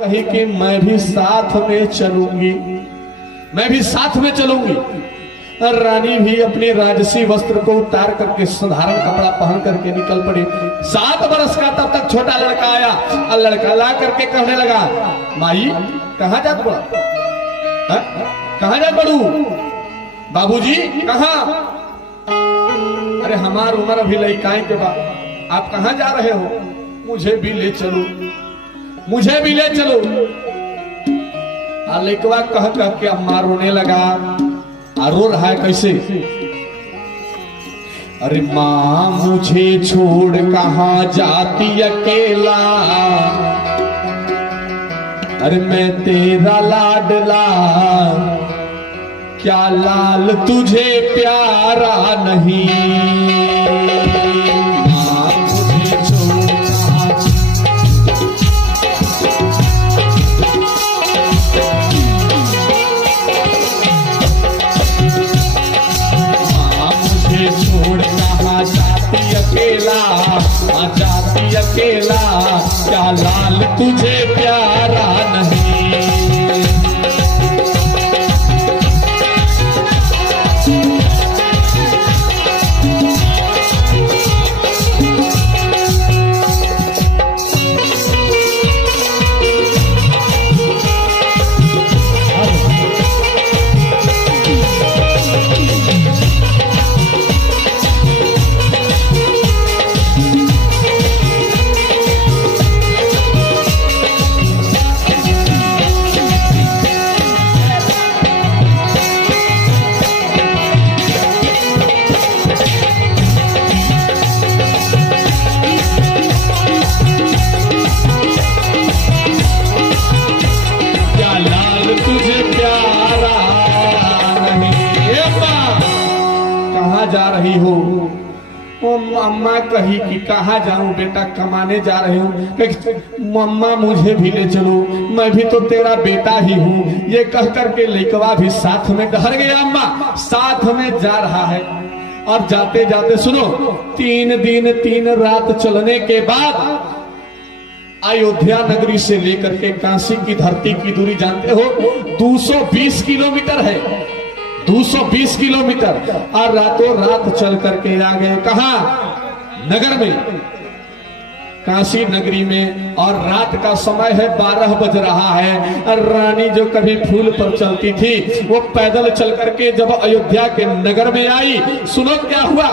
कही कि मैं भी साथ में चलूंगी, मैं भी साथ में चलूंगी। रानी भी अपने राजसी वस्त्र को उतार करके साधारण कपड़ा पहन करके निकल पड़ी। 7 बरस का तब तक छोटा लड़का आया और लड़का ला करके कहने लगा, माई कहाँ जात बड़ा, कहाँ जात बड़ू, बाबूजी कहाँ? अरे हमार उम्र अभी लड़काई के बाद, आप कहाँ जा रहे हो? मुझे भी ले चलो, मुझे भी ले चलो। लड़कवा कह कह के अम्मा रोने लगा। रो रहा है कैसे? अरे माँ मुझे छोड़ कहाँ जाती अकेला, अरे मैं तेरा लाडला, क्या लाल तुझे प्यारा नहीं? जाती अकेला, क्या लाल तुझे प्यारा नहीं? जा रही हो? अम्मा कही कि कहाँ जाऊं बेटा, कमाने जा रही हूँ। मम्मा मुझे भी ले चलो, मैं भी तो तेरा बेटा ही हूँ। ये कह करके लड़कवा भी साथ में डर गया। अम्मा साथ में जा रहा है और जाते जाते सुनो, 3 दिन 3 रात चलने के बाद अयोध्या नगरी से लेकर के काशी की धरती की दूरी जानते हो 220 किलोमीटर है, 220 किलोमीटर। और रातों रात चल करके आ गए कहा? नगर में, काशी नगरी में। और रात का समय है, 12 बज रहा है। और रानी जो कभी फूल पर चलती थी वो पैदल चल करके जब अयोध्या के नगर में आई, सुनो क्या हुआ?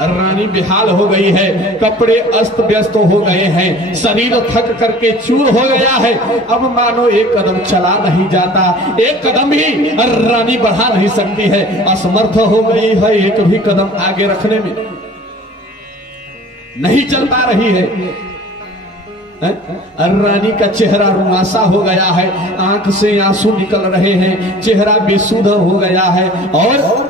रानी बेहाल हो गई है, कपड़े अस्त व्यस्त हो गए हैं, शरीर थक करके चूर हो गया है। अब मानो एक कदम चला नहीं जाता, एक कदम भी रानी बढ़ा नहीं सकती है, असमर्थ हो गई है एक भी कदम आगे रखने में, नहीं चल पा रही है। रानी का चेहरा रुआसा हो गया है, आंख से आंसू निकल रहे हैं, चेहरा बेसुध हो गया है और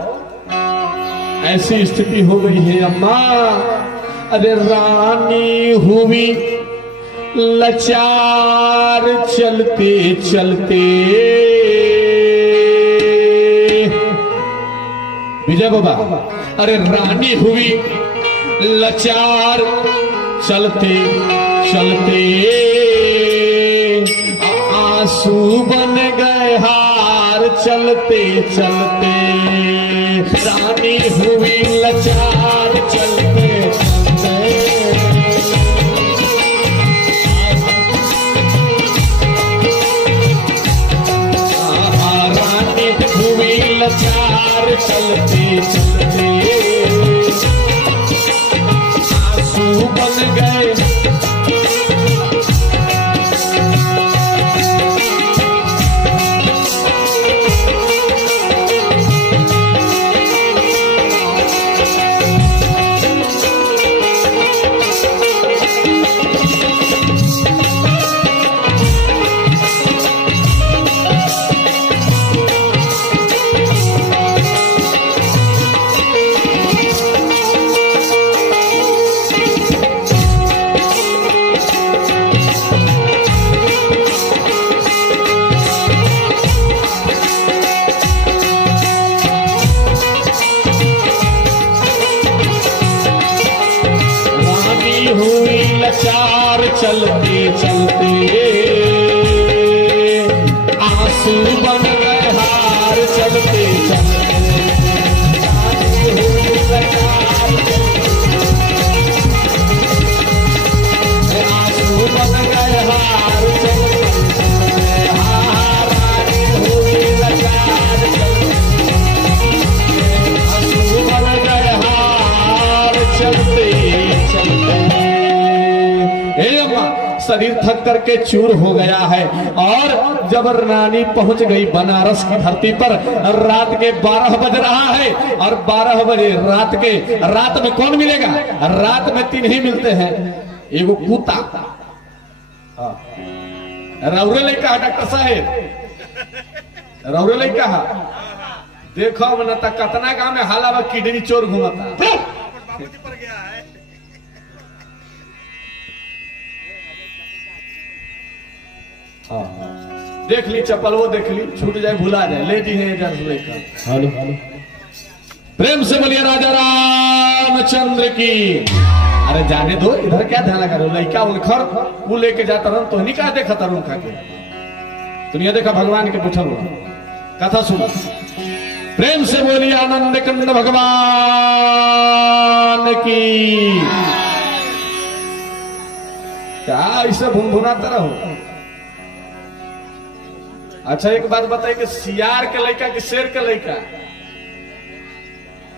ऐसी स्थिति हो गई है। अम्मा अरे रानी हुई लाचार चलते चलते। विजय बाबा, अरे रानी हुई लाचार चलते चलते, आंसू बन गए हार चलते चलते। रानी हुई लाचार चलते चलते, रानी हुई लाचार चलते चलते, आंसू बन गए। शरीर थक करके चूर हो गया है। और जब रानी पहुंच गई बनारस की धरती पर, रात के 12 बज रहा है और 12 बजे रात में कौन मिलेगा? रात में 3 ही मिलते हैं, एगो कुत्ता। रौरे ले कहा डॉक्टर साहेब, रौरे ले कहा देखो न तक कतना गांव में हाला में किडनी चोर घूमता। देख ली चप्पल, वो देख ली, छूट जाए भुला जाए, ले जी है लेकर। हेलो प्रेम से बोलिए राजा रामचंद्र की। अरे जाने दो, इधर क्या ध्यान करो, लड़का उनखर वो लेके जाता रहा तो नहीं कहा देखा था उनका के दुनिया देखा भगवान के पूछल कथा सुन। प्रेम से बोलिए आनंद कंद भगवान की। क्या ऐसे भुनभुनाता रहो? अच्छा एक बात बताइए कि सियार के लड़का कि शेर के लड़का?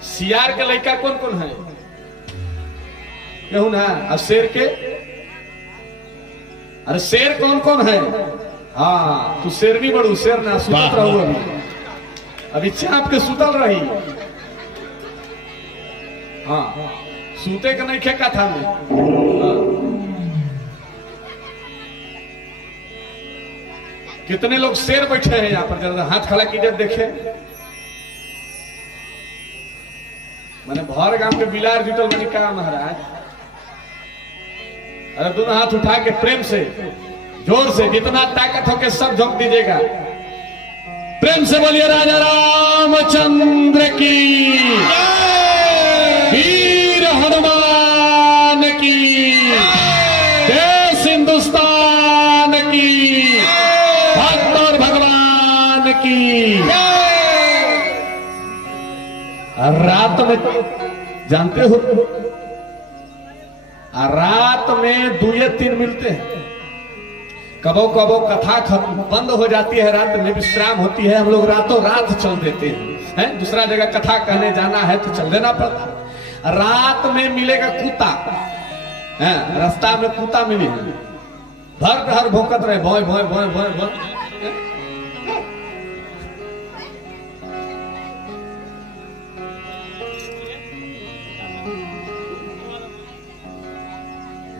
सियार के लड़का कौन कौन है? कहूं ना। और शेर के? अरे शेर कौन कौन है? हाँ तू शेर नहीं बड़ू, शेर ना सुतल रहू, अभी चाप के सुतल रही। हाँ सूते के नहीं खेका था में। कितने लोग शेर बैठे हैं यहाँ पर, जरा हाथ खड़ा कीजिए देखे। मैंने भर गांव के बिलार जुटल बनी कहा महाराज। अरे दोनों हाथ उठा के प्रेम से जोर से जितना ताकत हो के सब झोंक दीजिएगा। प्रेम से बोलिए राजा रामचंद्र की, वीर हनुमान की, देश हिंदुस्तान की, भक्त और भगवान की। रात में जानते हो, रात में 2-3 मिलते हैं। कबो कबो कथा बंद हो जाती है, रात में विश्राम होती है, हम लोग रातों रात चल देते हैं। दूसरा जगह कथा कहने जाना है तो चल देना पड़ता। रात में मिलेगा कुत्ता, रास्ता में कुत्ता मिले, भर भौंकत रहे, भोय भोय भोय भोय भोय।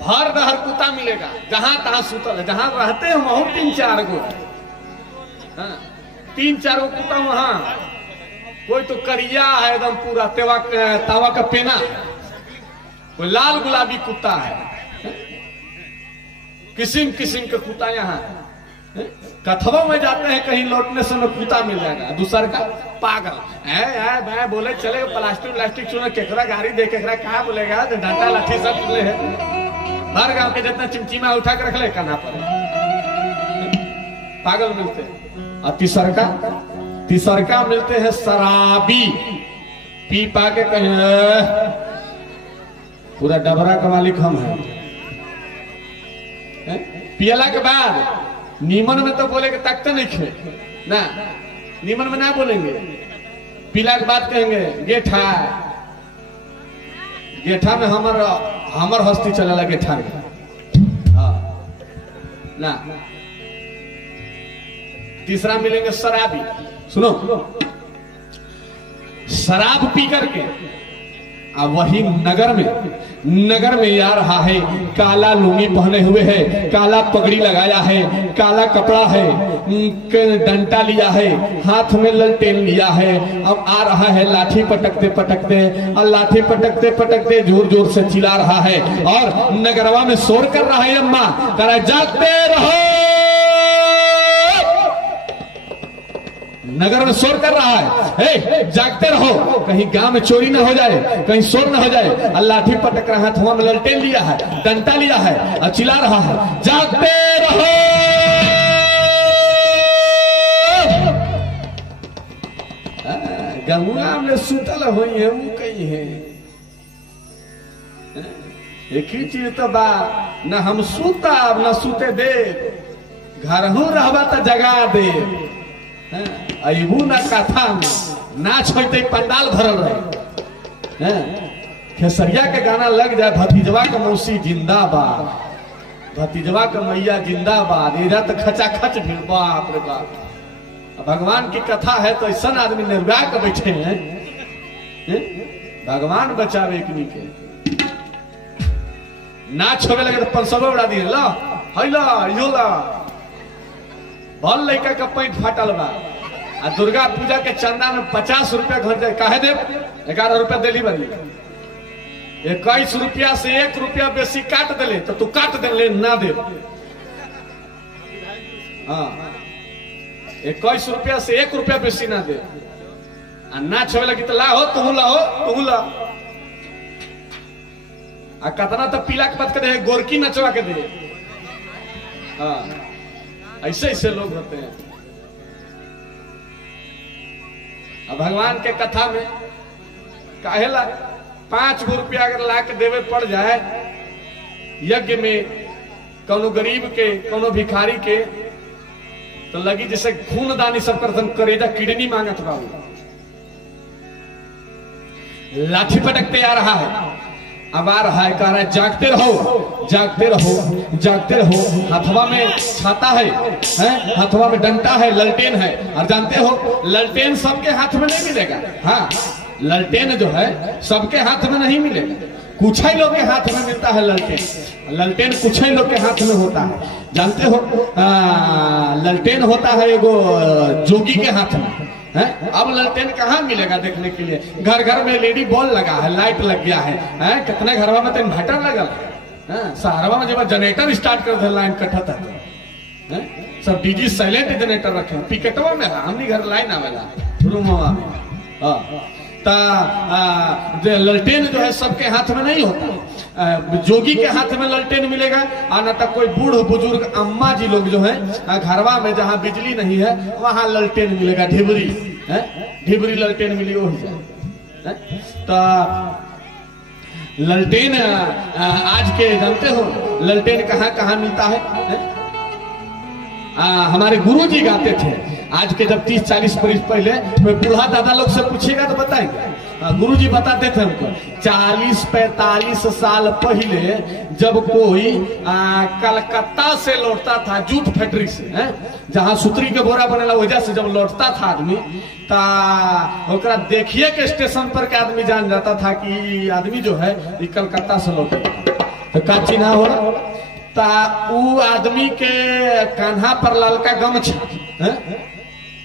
हर दहर कुत्ता मिलेगा, जहां तहां सुतल है, जहां रहते हैं वहां 3-4 गो, 3-4 गो कुत्ता वहां। कोई तो करिया है एकदम पूरा तावा का पेना, कोई लाल गुलाबी कुत्ता है, किस्म किस्म के कुत्ता यहाँ। कथवा में जाते हैं कहीं लौटने समय कुत्ता मिल जाएगा। दूसर का पागल है बोले चले प्लास्टिक चुना केकरा गाड़ी दे केकरा कहा बोलेगा, डंडा लाठी सब ले है। हर गांव के जितना चिमचिमा उठा के रख ले करना पड़े, पागल मिलते हैं। और तीसरका मिलते हैं शराबी, पी पा के कहीं पूरा डबरा का मालिक हम है। पियला के बाद नीमन में तो बोले कि तकते नहीं खे ना, नीमन में ना बोलेंगे। पीला के बाद कहेंगे गेठा में हमर हस्ती चलेला गेठा में। ना तीसरा मिलेंगे शराबी। सुनो, शराब पी करके वही नगर में आ रहा है, काला लुंगी पहने हुए है, काला पगड़ी लगाया है, काला कपड़ा है, डंटा लिया है, हाथ में ललटेन लिया है। अब आ रहा है लाठी पटकते और लाठी पटकते जोर जोर से चिल्ला रहा है और नगरवा में शोर कर रहा है। अम्मा करा जागते रहो, नगर में शोर कर रहा है, जागते रहो, कहीं गांव में चोरी ना हो जाए, कहीं शोर ना हो जाए। लाठी पटक रहा है, थोड़ा में ललटेन लिया है, डंटा लिया है और चिल्ला रहा है जागते रहो। गंगा में सुतल हुई है, वो कहीं है। एक ही चीज तो बा, न हम सूता न सूते दे, घर हूं रहबा तो जगा दे। अबू ना कथा में नाच होते पंडाल भरल रहे। खेसरिया के गाना लग जाए, भतीजवा के मौसी जिंदाबाद, भतीजवा का मैया जिंदाबाद, एजा तो खचा खच भी, बाप रे बाप। भगवान की कथा है तो ऐसा आदमी निर्वाह के बैठे हैं, भगवान बचावे एकनी के। नाच होवे लगे तो 500 उड़ा दिए, ला हैला योला भल लड़का का पैंट फाटल बा। आ दुर्गा पूजा के चंदा में 50 रुपया घर जाए, काहे दे 11 रुपया दिली बनी, 21 रुपया से 1 रुपया बेसी काट दिले तो तू काट दे ना दे। हाँ 21 रुपया से 1 रुपया बेसी ना दे। ना छवे लगी तो लाहो तू ला आ कतना तो पीला के बात करे गोरकी नचवा के दे। हाँ ऐसे ऐसे लोग होते हैं। अब भगवान के कथा में काहेला 5 रुपया अगर ला के देवे पड़ जाए यज्ञ में कोनो गरीब के कोनो भिखारी के तो लगी जैसे खूनदानी सब कर करेजा किडनी मांगत बाबू। लाठी पटकते आ रहा है, अब आ रहा है, कह रहा है जागते रहो जागते रहो जागते रहो। हथवा में छाता है, हथवा में डंडा है, ललटेन है। और जानते हो ललटेन सबके हाथ में नहीं मिलेगा। हाँ ललटेन जो है सबके हाथ में नहीं मिलेगा, कुछ ही लोग के हाथ में मिलता है ललटेन। ललटेन कुछ ही लोग के हाथ में होता है। जानते हो ललटेन होता है एगो जोगी के हाथ में है। अब ललटेन कहाँ मिलेगा देखने के लिए? घर घर में लेडी बॉल लगा है, लाइट लग गया है, कितने घरवा में तो इन्वर्टर लगा है। शहरवा में जब जनरेटर स्टार्ट कर दे लाइन कटता है, सब डीजी साइलेंट जनरेटर रखे, पिकेटवा में हमनी घर लाइन आवेला रूमवा में। ललटेन जो है सबके हाथ में नहीं होता, जोगी के हाथ में ललटेन मिलेगा। और न तक कोई बूढ़ बुजुर्ग अम्मा जी लोग जो है घरवा में जहाँ बिजली नहीं है वहां ललटेन मिलेगा, ढिबरी ढिबरी ललटेन मिली हो जाए। तो ललटेन आज के जानते हो ललटेन कहाँ कहाँ मिलता है? हमारे गुरु जी गाते थे, आज के जब 30-40 वर्ष पहले बूढ़ा दादा लोग से पूछेगा तो बताएंगे। गुरु जी बताते थे हमको 40-45 साल पहले जब कोई कलकत्ता से लौटता था जूट फैक्ट्री से, जहाँ सूतरी के बोरा बनेला वजह से जब लौटता था आदमी ओकरा देखिए के स्टेशन पर के आदमी जान जाता था कि आदमी जो है कलकत्ता से लौटे। तो का चिन्ह हो रहा उ आदमी के कान्हा पर ललका गमछा,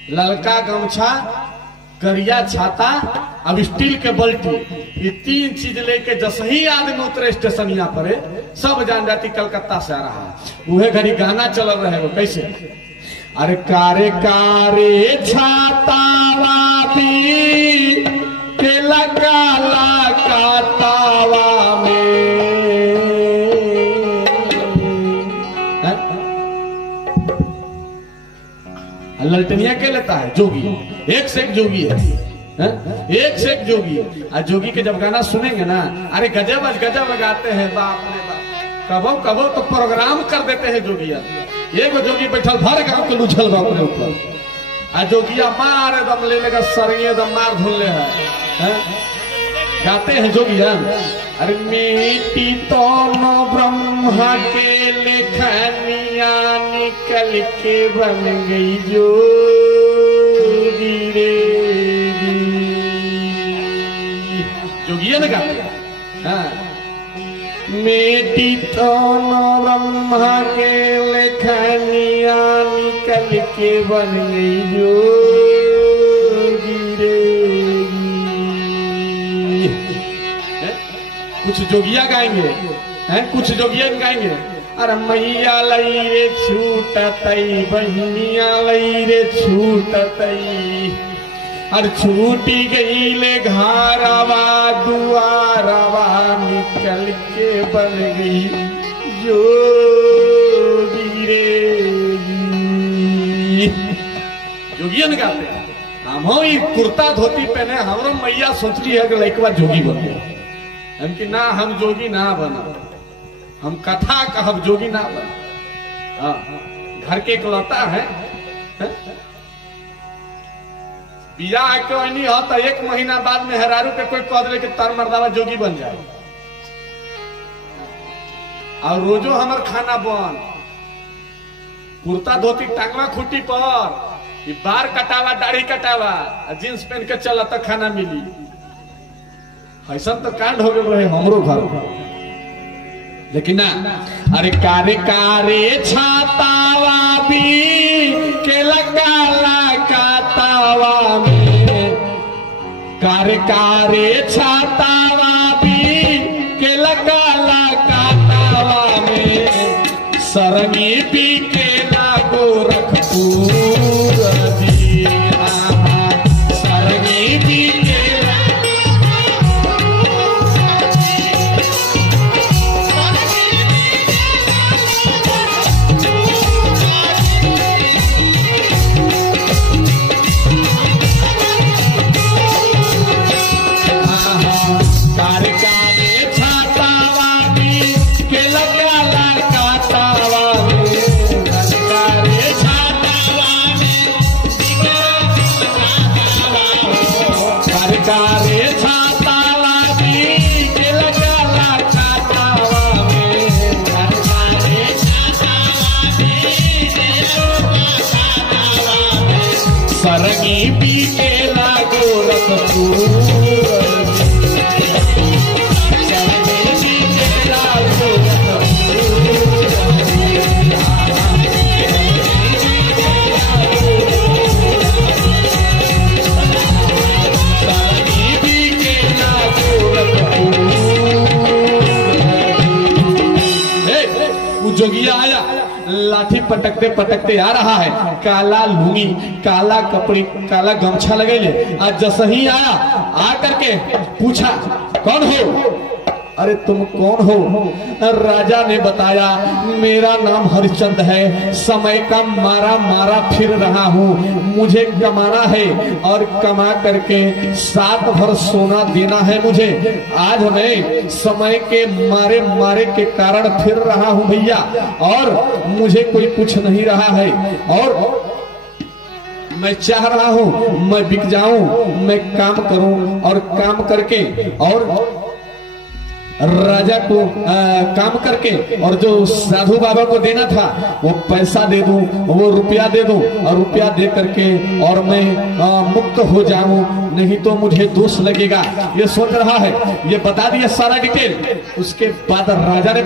ललका गमछा, करिया छाता, अब स्टील के बल्टी, ये 3 चीज लेके जैसे ही आदमी उतरे स्टेशन यहाँ पर सब जान जाती कलकत्ता से आ रहा है। वह घड़ी गाना चल रहे वो कैसे, अरे कारे कारे छाता वाली के लगा लगा तावा में ललटनिया के लेता है जोगी, एक से एक जोगी है, एक से एक जोगी है। और जोगी के जब गाना सुनेंगे ना, अरे गजब गजब गाते हैं, बाप रे बाप। कबो कबो तो प्रोग्राम कर देते हैं जोगिया। एक जोगी बैठल भर गांव के लुझल बा अपने ऊपर, आ जोगिया मार दम ले लेगा सरिये दम मार धुल ले है। गाते हैं जोगिया, अरे मेटी तो न ब्रह्मा के लेखनिया निकल के बन गई जोगी रे। जोगिया ने गाते हैं मेटी तो न ब्रह्मा के लेखनिया निकल के बन गई जोगी रे। कुछ जोगिया गाएंगे कुछ जोगिया गाएंगे, अरे मैया लई रे छूटतई, बहनिया लई रे छूटतई, अरे छूटी गई ले घरवा दुआरवा निकल के बन गई जोगी रे। जोगिया ने गाते हम हो कुर्ता धोती पहने, हमरो मैया सोचली है कि लड़कवा जोगी बने। हम कि ना हम जोगी ना बना, हम कथा कहब जोगी ना बना। घर के इकलौता है, बियाह के नहीं हो तो 1 महीना बाद में हेरारू के कोई कह दे कि तर मर्दावा जोगी बन जाए। और रोजो हमार खाना बन कुर्ता धोती टांगवा खूटी पर बार कटावा दाढ़ी कटावा जींस पहन के चला तो खाना मिली। ऐसा तो कांड हो गए रहे हमरो घर। लेकिन ना, अरे कारे कारे छातावा भी के लगाला कातावा में, कारे कारे छातावा भी के लगाला कातावा में, सरमी पी के लागो रखपूर दी, सरमी पी के सरगी पी के लागो रखपूर, सरगी पी के लागो सरगी पी के लागो रखपूर। जोगिया आया, लाठी पटकते पटकते आ रहा है, काला लुंगी, काला कपड़े, काला गमछा लगे। आज जैसे ही आया, आ करके पूछा कौन हो? अरे तुम कौन हो? राजा ने बताया मेरा नाम हरिश्चंद्र है, समय का मारा मारा फिर रहा हूँ, मुझे कमाना है और कमा करके 7 भर सोना देना है मुझे। आज मैं समय के मारे मारे के कारण फिर रहा हूँ भैया, और मुझे कोई कुछ नहीं रहा है, और मैं चाह रहा हूँ मैं बिक जाऊं, मैं काम करूं और काम करके और राजा को काम करके और जो साधु बाबा को देना था वो पैसा दे दूं, वो रुपया दे दूं, और रुपया दे करके और मैं मुक्त हो जाऊं, नहीं तो मुझे दोष लगेगा। ये सोच रहा है, ये बता दिया सारा डिटेल। उसके बाद राजा ने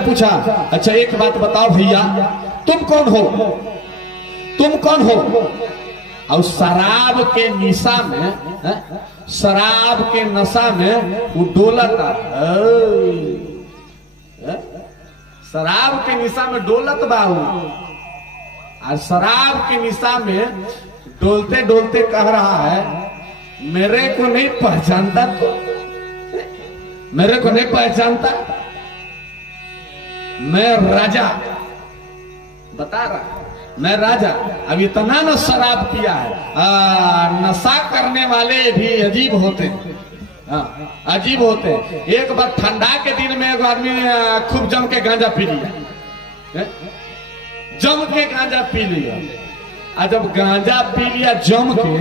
पूछा, अच्छा एक बात बताओ भैया, तुम कौन हो? और शराब के नशा में वो डोलता, शराब के नशा में डोलत बाबू, और शराब के नशा में डोलते डोलते कह रहा है मेरे को नहीं पहचानता, तो मेरे को नहीं पहचानता, मैं राजा, बता रहा मैं राजा। अब इतना न शराब पिया है, नशा करने वाले भी अजीब होते हैं, अजीब होते हैं। एक बार ठंडा के दिन में एक आदमी ने खूब जम के गांजा पी लिया, जम के गांजा पी लिया, और जब गांजा पी लिया जम के,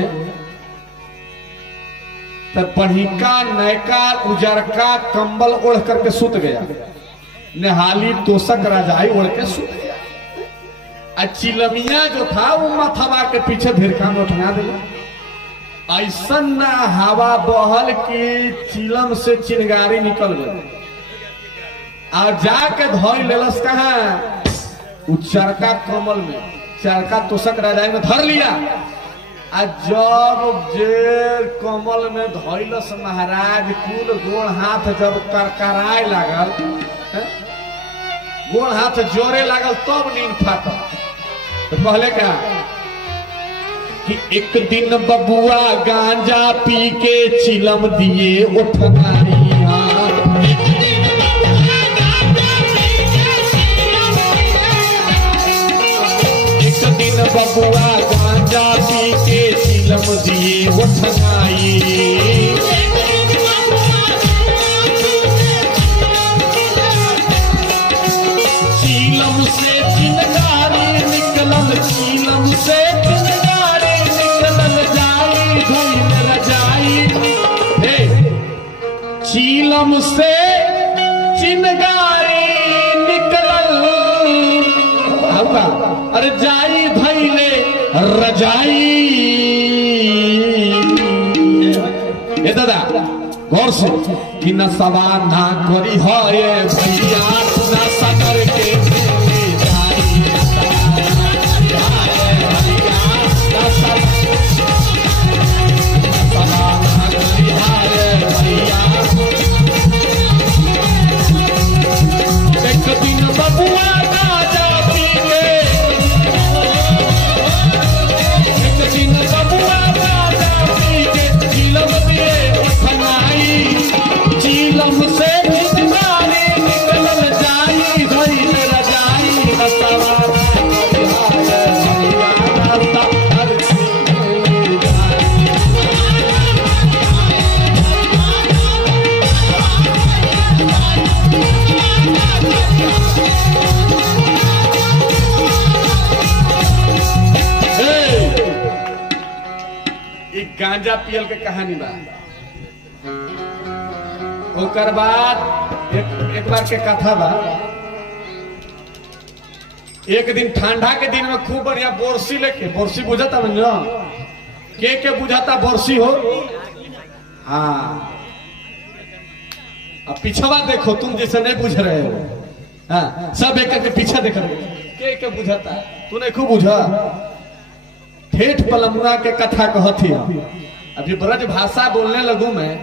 तब बढ़िका नयका उजरका कंबल ओढ़ करके सुत गया, निहाली तोषक रजाई ओढ़ के सुत गया। चिलमिया जो था वो मथवा के पीछे भिरका में उठा दिया। ऐसा न हवा बहल की चिलम से चिंगारी निकल गई, और जाके धोई लेलस कहा चरका कमल में, चरका तोषक रजाई में धर लिया। जब जेर कमल में धोइलस महाराज, कुल गोड़ हाथ जब करकराए लागल, गोड़ हाथ जोरे लागल, तब नींद फाटल। तो पहले क्या कि एक दिन बबुआ गांजा पी के चिलम दिए उठनारिया, एक दिन बबुआ गांजा पी के चिलम दिए उठनाई, चिलम से चिंगारी निकलल, चिलम से चिंगारी निकलल जाई, धुन रजाई, गाड़ी निकलल अरे जाई धैले रजाई। ए दादा गौर से कि न सवार ना करी है भैया ना सदर के गांजा पियल के कहानी बा। ओकर बाद एक बार के कथा बा। एक दिन ठंडा के दिन में खूब बढ़िया बोरसी लेके, बोरसी बुझाता मंजो के बुझाता बोरसी हो। हाँ अब पिछवा देखो, तुम जैसे नहीं बुझ रहे हो। हाँ सब एक के पीछे देख रहे के बुझाता, तू नहीं खूब बुझा। ठेठ पलमुआ के कथा कहती अभी ब्रज भाषा बोलने लगू मैं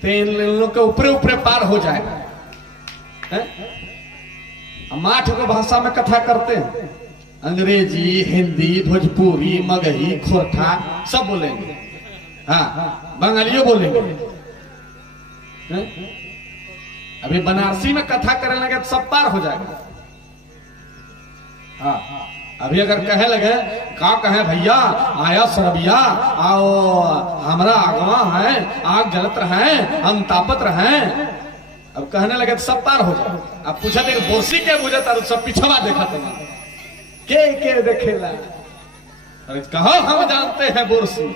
तो इन लोग के ऊपरे ऊपरे पार हो जाएगा। माठ को भाषा में कथा करते हैं, अंग्रेजी, हिंदी, भोजपुरी, मगही, खोरठा सब बोलेंगे। हाँ बंगालियों बोलेंगे। अभी बनारसी में कथा करने लगे तो सब पार हो जाएगा। हाँ अभी अगर कहे लगे का कहे भैया आया सरबिया आओ हमरा आगवा है, आग जलत रहे, हम तापत रहे। अब कहने लगे तो सब पार हो जाए। अब पूछा थे बोरसी के बुझता तो सब पिछवा देखा था के देखेला। अरे कहो हम जानते हैं बोरसी।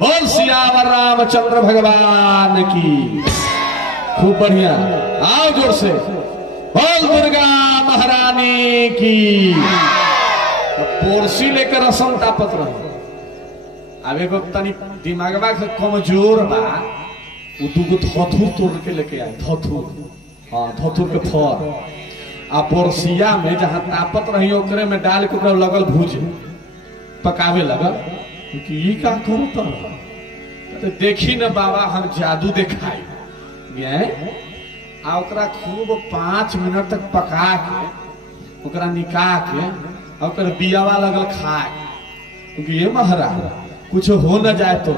बोल सियावर रामचंद्र भगवान की। खूब बढ़िया, आओ जोर से बोल दुर्गा महारानी की। पोरसी लेकर रसम तापत रहो। अब एगो तनी दिमागवा से कमजोर बा, वो दूगो धथुर तोड़ के लेके आए। धथुर, हाँ धथुर के फर आ पोरसिया में जहां तापत रही ओकरे में डाल के ओकरा लगल भूज पकावे लगल कि ई का करता। तो देखी न बाबा हम जादू दिखाई आ ओकरा खूब 5 मिनट तक पका के ओकरा निकाह के ओकर बियावा लगल खाए। क्योंकि ये महाराज कुछ हो न जाए तो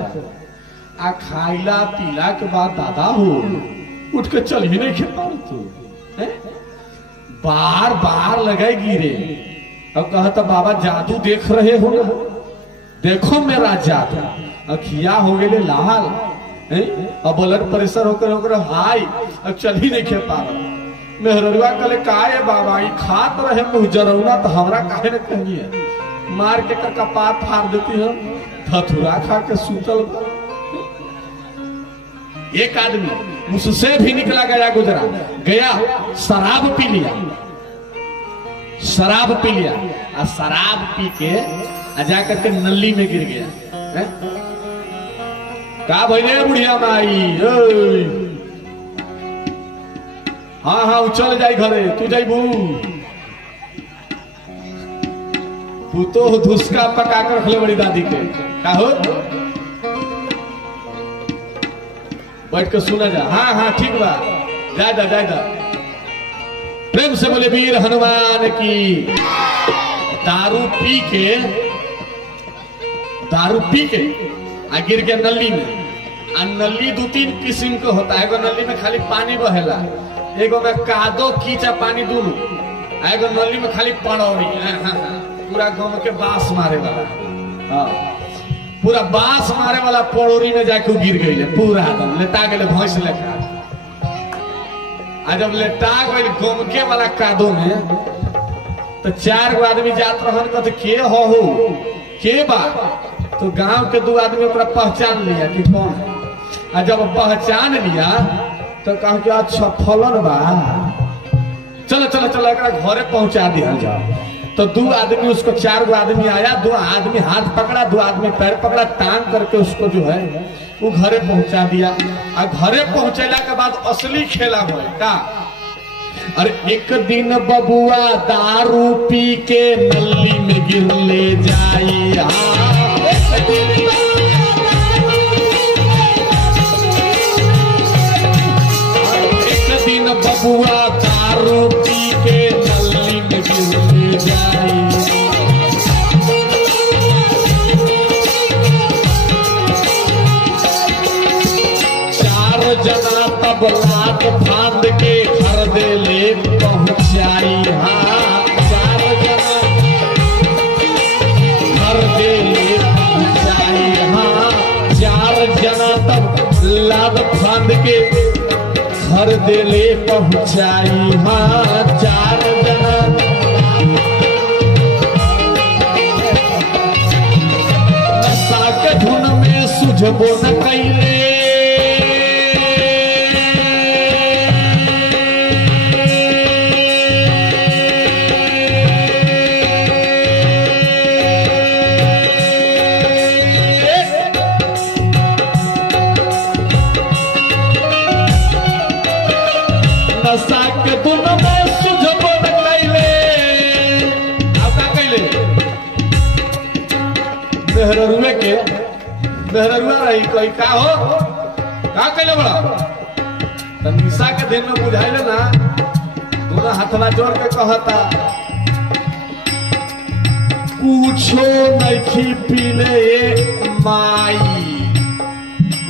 आ खाइला पीला के बाद दादा हो उठ के चल ही नहीं खेता तू। बार बार लगे गिरे। अब कहता बाबा जादू देख रहे हो ना, देखो मेरा जादू। अखिया हो गए लाल, अब ब्लड प्रेशर होकर हाई, अब चल ही नहीं खे पा रहा। मेहरवा कले काहे बाबा ई खात रहे मुँह जरौना तो हमरा काहे न कहिए, मार के कपार फाड़ देती है। धथुरा खा के सूतल। एक आदमी उससे भी निकला गया गुजरा गया, शराब पी लिया। शराब पी लिया और शराब पी के जाकर के नली में गिर गया। का भैया बुढ़िया माई, हाँ हाँ चल जाई घरे, तू जाइबू। तू तो धुसका पका कर रखले बड़ी दादी के। का हो बैठ के सुना जा। हाँ हाँ ठीक बा, जायदा प्रेम से बोले वीर हनुमान की। दारू पी के आ गिर के नली में। आ नली 2-3 किस्म के होता है। एगो नली में खाली पानी बहेला, एगो में कादो कीचा पानी दोनों, एगो नली में खाली पड़ौरी। पूरा गांव के बांस मारे वाला, हाँ पूरा बांस मारे वाला पड़ौरी में जाके गिर गई है। पूरा एकदम लेटा गए भैंस लेखा। आ जब लेटा गई गोमके वाला कादो में तो 4 गो आदमी जात रहन कहते के हो के बा। तो गांव के 2 आदमी ओकरा पहचान लिया कि कौन है। आ जब पहचान लिया तो कहा कि अच्छा फलन बा, चलो चलो चलो एक घरे पहुंचा दिया जाओ। तो 2 आदमी उसको 4 आदमी आया, 2 आदमी हाथ पकड़ा, 2 आदमी पैर पकड़ा, टांग करके उसको जो है वो घरे पहुंचा दिया। और घरे पहुंचेला के बाद असली खेला हुआ का, अरे एक दिन बबुआ दारू पी के नली में गिर ले जाई। एक दिन बबुआ दारू पी के नली में गिर ले जाई। जना तब लात फांद के घर दे ले पहुंचाई। हाँ 4 जना घर दे ले पहुंचाई। हाँ 4 जना तब लात फांद के घर दे ले पहुंचाई। हाँ 4 जना नशा के धुन में सुझबो न कैले। मेहरुआ रही कोई का हो का कैले बड़ा तो निशा के दिन में बुझाइले ना, दोनों हाथला जोड़ के कहता कुछो नहीं पीले माई।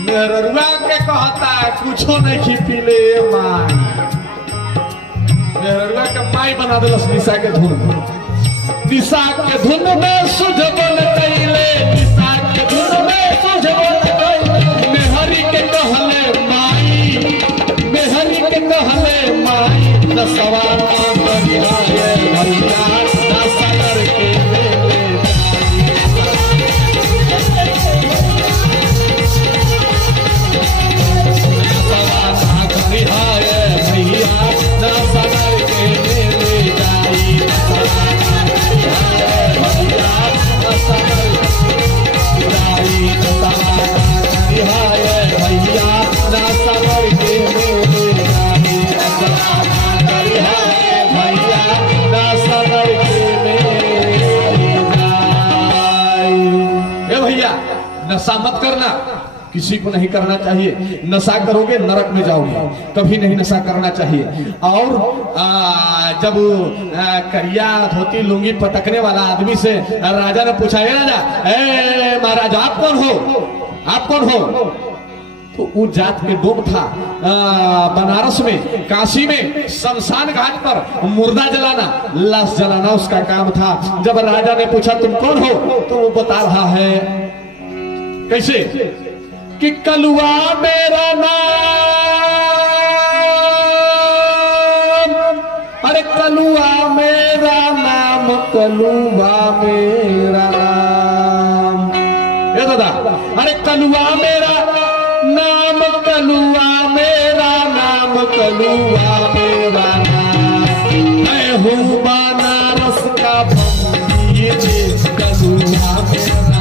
मेहरुआ के कहता कुछो नहीं पीले माई। मेहरुआ के माई बना दिलस निशा के धुन में। निशा के धुन में सुझबल कैले, निशा के धुन में सुझबल कैले। मेहरी के कहले माई, मेहरी के कहले माई। नसवा भैया नसर के भैया नसर के ले जाई। नशा मत करना, किसी को नहीं करना चाहिए। नशा करोगे नरक में जाओगे, कभी नहीं नशा करना चाहिए। और जब करिया धोती लुंगी पटकने वाला आदमी से राजा ने पूछा, है राजा, ए महाराज आप कौन हो, आप कौन हो? तो वो जात के डोम था। बनारस में, काशी में शमशान घाट पर मुर्दा जलाना, लाश जलाना उसका काम था। जब राजा ने पूछा तुम कौन हो, तो वो बता रहा है कैसे कि कलुआ मेरा नाम, अरे कलुआ मेरा नाम, कलुआ मेरा नाम। ये दादा, अरे कलुआ मेरा नाम, कलुआ मेरा नाम, कलुआ मेरा नाम। मैं हूँ बनारस का भंगी, कलुआ मेरा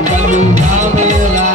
कलुआ मेरा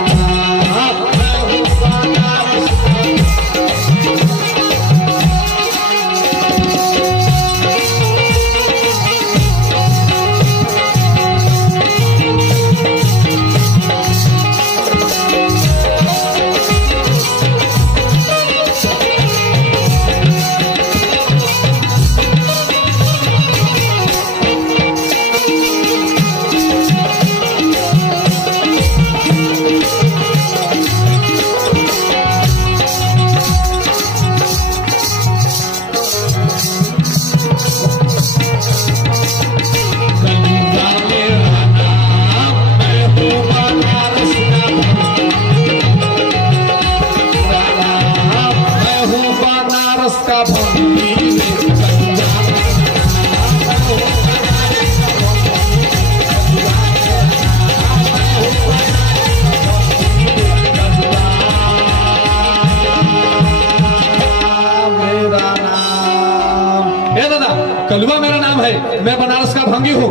हो,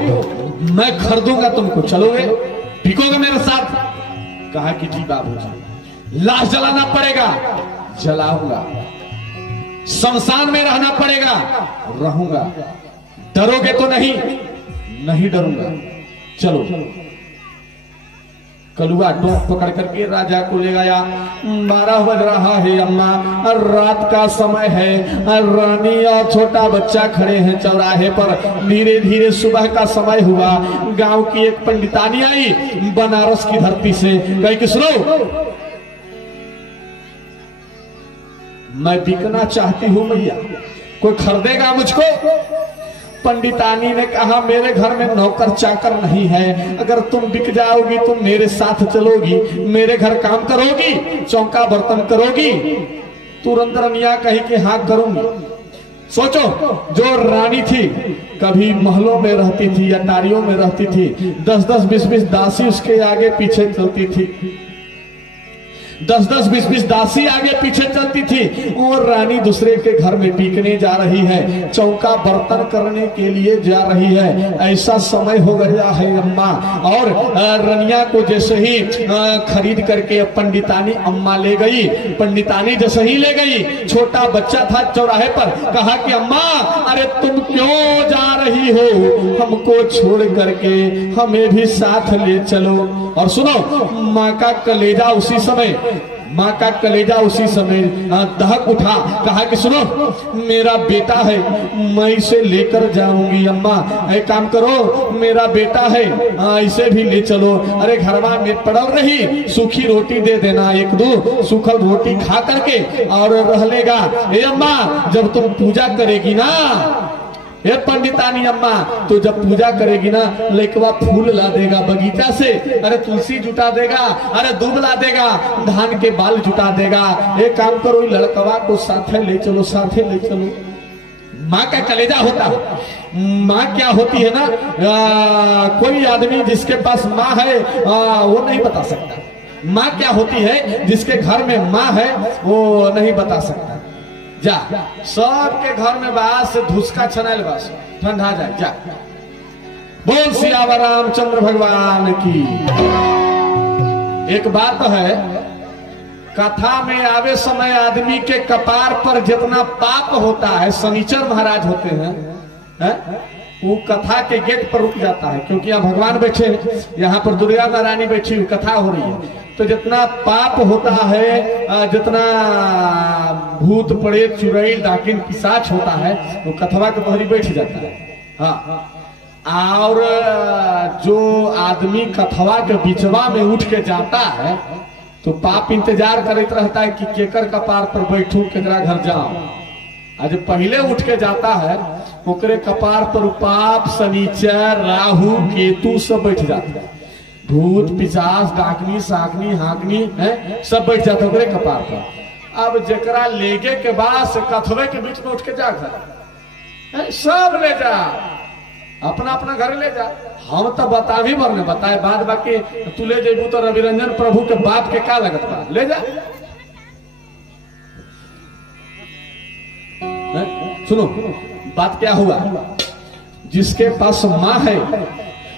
मैं खरीदूंगा तुमको, चलोगे, बिकोगे मेरे साथ? कहा कि जी बाबूजी, लाश जलाना पड़ेगा, जलाऊंगा, शमशान में रहना पड़ेगा, रहूंगा, डरोगे तो नहीं? नहीं डरूंगा, चलो। कलुआ टोक पकड़ करके राजा को ले गया। 12 बज रहा है अम्मा, रात का समय है, रानी और छोटा बच्चा खड़े हैं चौराहे पर। धीरे धीरे सुबह का समय हुआ। गांव की एक पंडितानी आई बनारस की धरती से, कही कि सुनो, मैं बिकना चाहती हूं भैया, कोई खरीदेगा मुझको? पंडितानी ने कहा, मेरे घर में नौकर चाकर नहीं है, अगर तुम बिक जाओगी, तुम मेरे साथ चलोगी, मेरे घर काम करोगी, चौका बर्तन करोगी? तुरंत रनिया कही कि हाँ करूंगी। सोचो, जो रानी थी, कभी महलों में रहती थी, अटारियों में रहती थी, 10-10, 20-20 दासी उसके आगे पीछे चलती थी, 10-10, 20-20 दासी आगे पीछे चलती थी। और रानी दूसरे के घर में बिकने जा रही है, चौका बर्तन करने के लिए जा रही है। ऐसा समय हो गया है अम्मा। और रनिया को जैसे ही खरीद करके पंडितानी अम्मा ले गई। पंडितानी जैसे ही ले गई, छोटा बच्चा था चौराहे पर, कहा कि अम्मा, अरे तुम क्यों जा रही हो? हमको छोड़ करके हमें भी साथ ले चलो। और सुनो, माँ का कलेजा उसी समय दहक उठा। कहा कि सुनो, मेरा बेटा है, मैं इसे लेकर जाऊंगी अम्मा, एक काम करो, मेरा बेटा है, इसे भी ले चलो। अरे घरवा में पड़ल रही, सूखी रोटी दे देना, 1-2 सूखल रोटी खा करके और रह लेगा। ए अम्मा, जब तुम पूजा करेगी ना, ये पंडितानी अम्मा, तो जब पूजा करेगी ना, लेकवा फूल ला देगा बगीचा से, अरे तुलसी जुटा देगा, अरे दूब ला देगा, धान के बाल जुटा देगा। एक काम करो, लड़कवा को साथे ले चलो, साथे ले चलो। माँ का कलेजा होता है। माँ क्या होती है ना, कोई आदमी जिसके पास माँ है वो नहीं बता सकता। माँ क्या होती है, जिसके घर में माँ है वो नहीं बता सकता। जा, सबके घर में बास से धुसका छनाइल, बस ठंडा जाए, जा। बोल सियावर रामचंद्र भगवान की। एक बात है, कथा में आवे समय आदमी के कपार पर जितना पाप होता है, शनिचर महाराज होते हैं, वो कथा के गेट पर रुक जाता है, क्योंकि यहाँ भगवान बैठे, यहाँ पर दुर्गा महारानी बैठी हुई, कथा हो रही है। तो जितना पाप होता है, जितना भूत प्रेत चुड़ैल डाकिन पिशाच होता है, वो कथवा के पहरी बैठ जाता है। हाँ, और जो आदमी कथवा के बिचवा में उठ के जाता है, तो पाप इंतजार करते रहता है कि केकर कपार पर बैठू, केकरा घर जाऊं। आज पहले उठ के जाता है, ओकरे कपार पर पाप, शनिचर, राहु, केतु सब बैठ जाते हैं। भूत पिशाच डाकनी साकनी हाकनी है, सब बैठ जाते ओकरे कपार पर। अब जकरा लेगे के बाद से कथवे के बीच में उठ के जा घर, सब ले जा, अपना अपना घर ले जा। हम तो बता भी मरने बताए, बाद बाकी तू ले जेबू तो रविरंजन प्रभु के बाप के का लगत बा, ले जा। सुनो, बात क्या हुआ, जिसके पास माँ है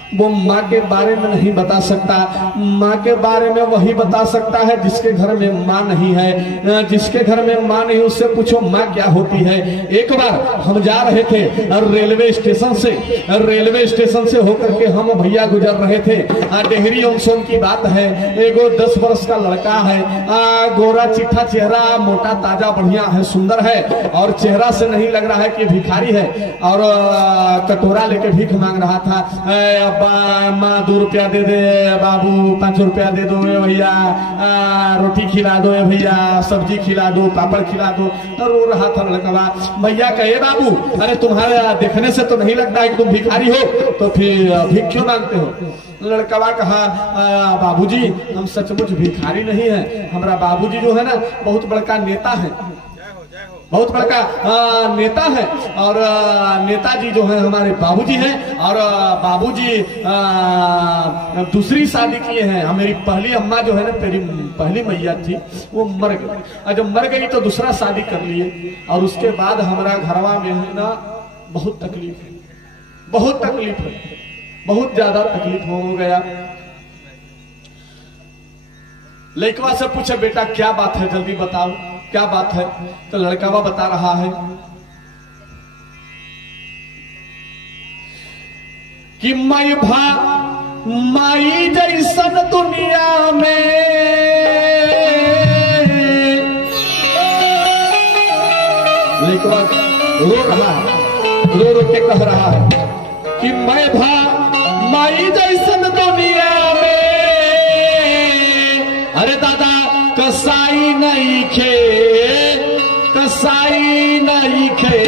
वो माँ के बारे में नहीं बता सकता। माँ के बारे में वही बता सकता है जिसके घर में माँ नहीं है। जिसके घर में माँ नहीं, उससे पूछो माँ क्या होती है। एक बार हम जा रहे थे रेलवे स्टेशन से होकर के हम भैया गुजर रहे थे। डेहरी ऑनसोन की बात है। एगो 10 वर्ष का लड़का है, गोरा चिट्ठा चेहरा, मोटा ताजा बढ़िया है, सुंदर है, और चेहरा से नहीं लग रहा है कि भिखारी है। और कटोरा लेके भीख मांग रहा था। माँ 2 रुपया दे दे, बाबू 5 रुपया दे दो भैया, रोटी खिला दो भैया, सब्जी खिला दो, पापड़ खिला दो। तो रो रहा था लड़का। भैया कहे बाबू, अरे तुम्हारे देखने से तो नहीं लगता है कि तुम भिखारी हो, तो फिर भीख क्यों मांगते हो। लड़का कहा, बाबूजी हम सचमुच भिखारी नहीं है, हमारा बाबूजी जो है ना बहुत बड़का नेता है, बहुत बड़का नेता है। और नेताजी जो है हमारे बाबूजी हैं। और बाबूजी दूसरी शादी किए हैं। मेरी पहली अम्मा जो है ना, मेरी पहली मैया थी, वो मर गई, और जब मर गई तो दूसरा शादी कर लिए। और उसके बाद हमारा घरवा में है ना बहुत तकलीफ है, बहुत तकलीफ है। बहुत ज्यादा तकलीफ हो गया। लड़कवा से पूछे बेटा क्या बात है, जल्दी बताओ क्या बात है। तो लड़कावा बता रहा है कि माई जैसन दुनिया में लड़कवा रो रहा है, रो रो के कह रहा है कि मैं माई जैसन दुनिया में अरे दादा कसाई नहीं खे, कसाई नहीं खे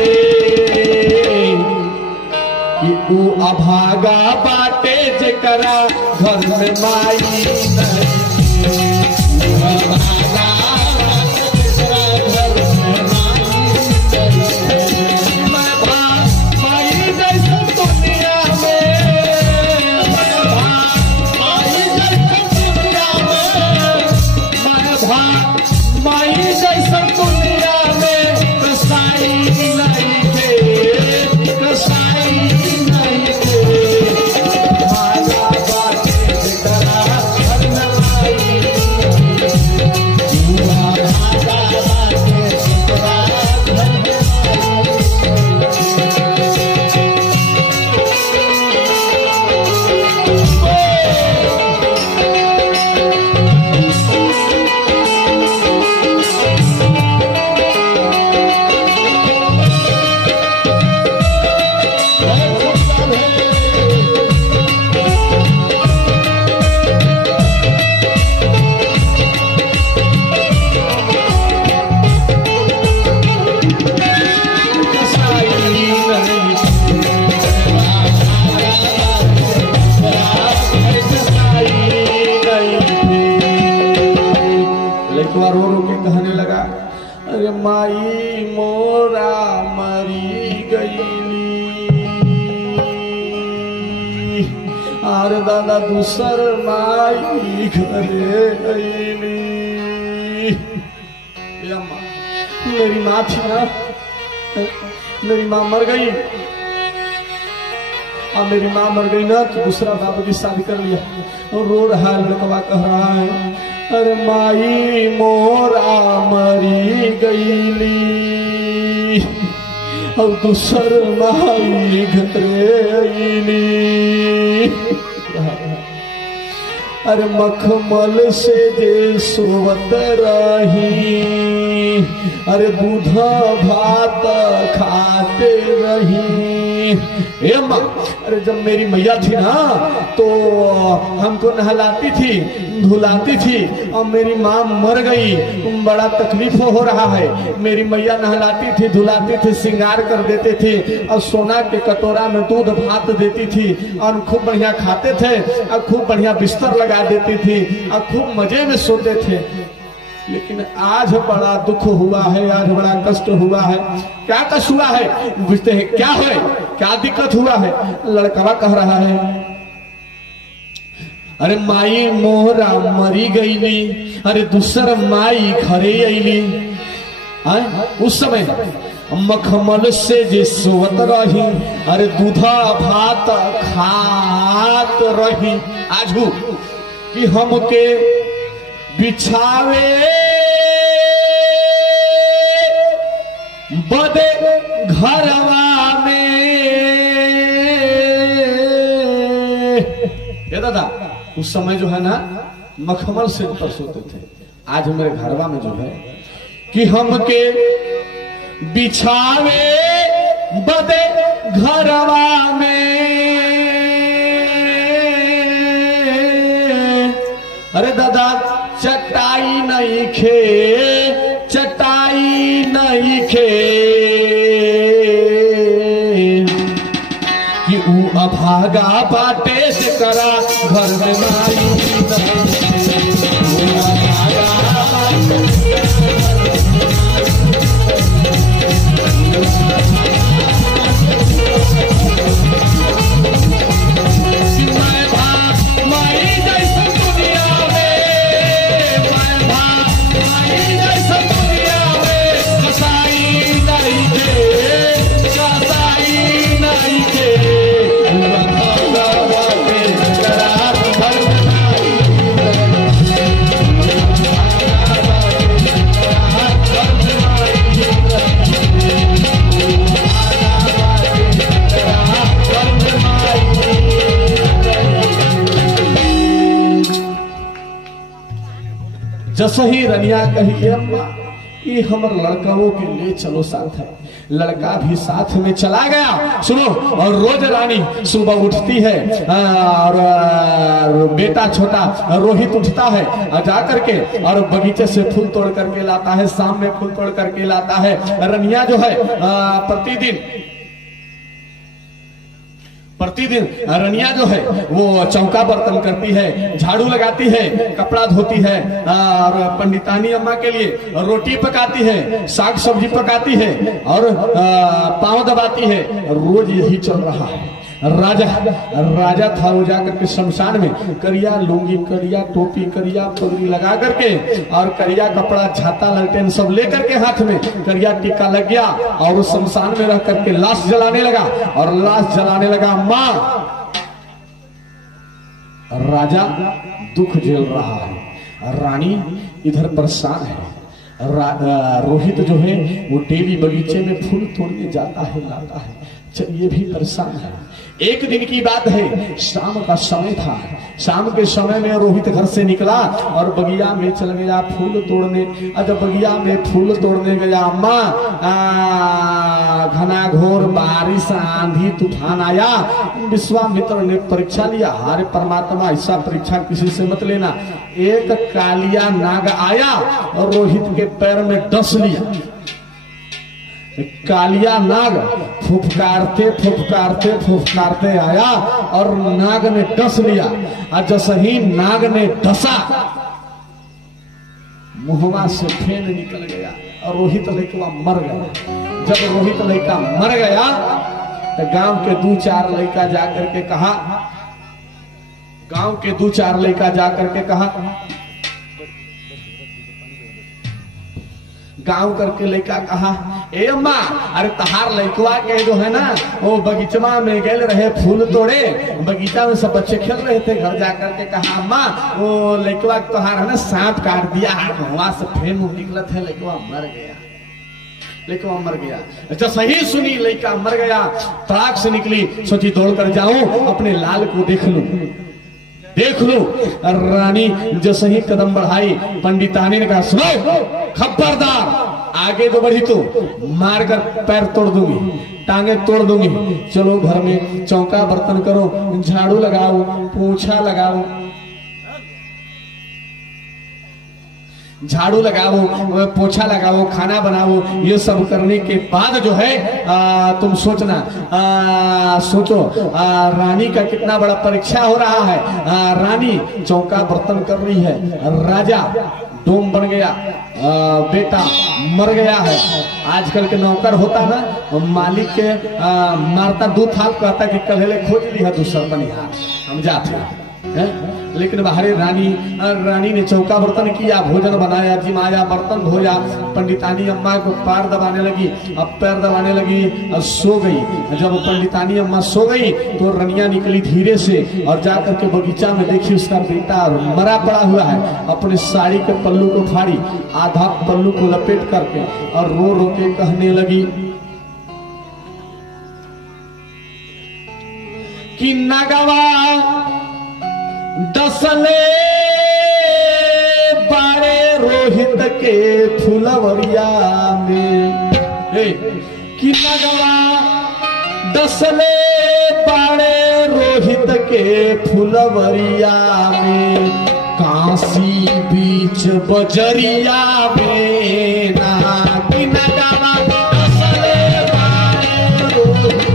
कि तू अभागा बाटे जेकरा घर में माई नहीं, रो रो के कहने लगा अरे माई मोरा मरी गईली, अरे दादा दूसर माई घरे गईली। मेरी माँ थी ना, मेरी माँ मर गई, अब मेरी माँ मर गई ना तो दूसरा बाबू की शादी कर लिया। और रो रहा है, लड़कवा कह रहा है अरे माई मोरा मरी गईली और दूसर माई घरे अईली। अरे मखमल से जे सोवत रही, अरे दूधा भात खाते रही। अरे जब मेरी मैया थी ना तो हमको नहलाती थी धुलाती थी, और मेरी माँ मर गई, बड़ा तकलीफ हो रहा है। मेरी मैया नहलाती थी धुलाती थी, श्रृंगार कर देते थे और सोना के कटोरा में दूध भात देती थी और खूब बढ़िया खाते थे और खूब बढ़िया बिस्तर लगा देती थी और खूब मजे में सोते थे। लेकिन आज बड़ा दुख हुआ है, आज बड़ा कष्ट हुआ है। क्या कष्ट हुआ है बुझते हैं, क्या है, क्या दिक्कत हुआ है। लड़का कह रहा है अरे माई मोहरा मरी गईली, अरे दूसर माई घरे अईली। उस समय मखमल से जे सोवत रही, अरे दूधा भात खात रही। आज कि हमके बिछावे बदे घरवा में। ये दादा उस समय जो है ना मखमल से ऊपर सोते थे, आज हमारे घरवा में जो है कि हमके बिछावे बदे घरवा में। अरे दादा चटाई नहीं खे, चटाई नहीं खे कि ऊ अभागा बाटे से करा घर में माई जस ही रनिया कही अम्मा ये हमर लड़काओं के ले चलो साथ है। लड़का भी साथ में चला गया। सुनो, और रोज रानी सुबह उठती है और बेटा छोटा रोहित उठता है जा करके और बगीचे से फूल तोड़ करके लाता है, शाम में फूल तोड़ करके लाता है। रनिया जो है प्रतिदिन रनिया जो है वो चौका बर्तन करती है, झाड़ू लगाती है, कपड़ा धोती है और पंडितानी अम्मा के लिए रोटी पकाती है, साग सब्जी पकाती है और पांव दबाती है। रोज यही चल रहा है। राजा था वो जाकर के शमशान में करिया लुंगी, करिया टोपी, करिया पगड़ी लगा करके और करिया कपड़ा, छाता, ललटेन सब लेकर के हाथ में करिया टीका लग गया और उस शमशान में रह करके लाश जलाने लगा। और लाश जलाने लगा माँ। राजा दुख झेल रहा है, रानी इधर परेशान है। रोहित जो है वो डेली बगीचे में फूल तोड़ने जाता है, लाता है, ये भी परेशान है। एक दिन की बात है, शाम का समय था। शाम के समय में रोहित घर से निकला और बगिया में चल गया फूल तोड़ने। जब बगिया में फूल तोड़ने गया, अम्मा घना घोर बारिश, आंधी तूफान आया। विश्वामित्र ने परीक्षा लिया, अरे परमात्मा ऐसा परीक्षा किसी से मत लेना। एक कालिया नाग आया और रोहित के पैर में डस लिया। कालिया नाग फुफकारते फुफकारते फुफकारते आया और नाग ने डस लिया। और जैसे ही नाग ने डसा, मुहवा से फेन निकल गया और रोहित लड़का मर गया। जब रोहित लड़का मर गया तो गांव के दो चार लड़का जाकर के कहा, गांव के दो चार लड़का जाकर के कहा, गांव करके लड़का कहा, ए अम्मा अरे तहार लड़कवा के जो है ना वो बगीचवा में गए रहे फूल तोड़े, बगीचा में सब बच्चे खेल रहे थे। घर जाकर के कहा, अम्मा वो लड़कवा तहार है ना सांप काट दिया, वहां से फेन मुंह निकलत है, लड़कवा मर गया। लड़का मर गया। जब सही सुनी लड़का मर गया, तड़ाक से निकली, सोची दौड़ कर जाऊं अपने लाल को देख लूं, देख लो। रानी जैसे ही कदम बढ़ाई, पंडितानी ने कहा, सुनो खबरदार, आगे जो बढ़ी तो मारकर पैर तोड़ दूंगी, टांगे तोड़ दूंगी। चलो घर में चौका बर्तन करो, झाड़ू लगाओ, पोछा लगाओ, झाड़ू लगाओ, पोछा लगाओ, खाना बनाओ। ये सब करने के बाद जो है तुम सोचना, सोचो रानी का कितना बड़ा परीक्षा हो रहा है। रानी चौका बर्तन कर रही है, राजा डोम बन गया, बेटा मर गया है। आजकल के नौकर होता ना, मालिक के मारता दूध हाथ, कहता कि कल खोज ली है दूसरा बनिहार, हम जाते हैं। लेकिन बाहरी रानी ने चौका बर्तन किया, भोजन बनाया, जिमाया, बर्तन धोया। पंडितानी अम्मा को पैर दबाने लगी, अब पैर दबाने लगी और सो गई। जब पंडितानी अम्मा सो गई तो रनिया निकली धीरे से और जाकर के बगीचा में देखी उसका बेटा मरा पड़ा हुआ है। अपने साड़ी के पल्लू को फाड़ी, आधा पल्लू को लपेट करके और रो रो के कहने लगी कि नगवा दसले बारे रोहित के फुलवरिया में, कि नगवा दसले बारे रोहित के फुलवरिया में, काशी बीच बजरिया में ना, कि नगवा दसले बारे रोहित।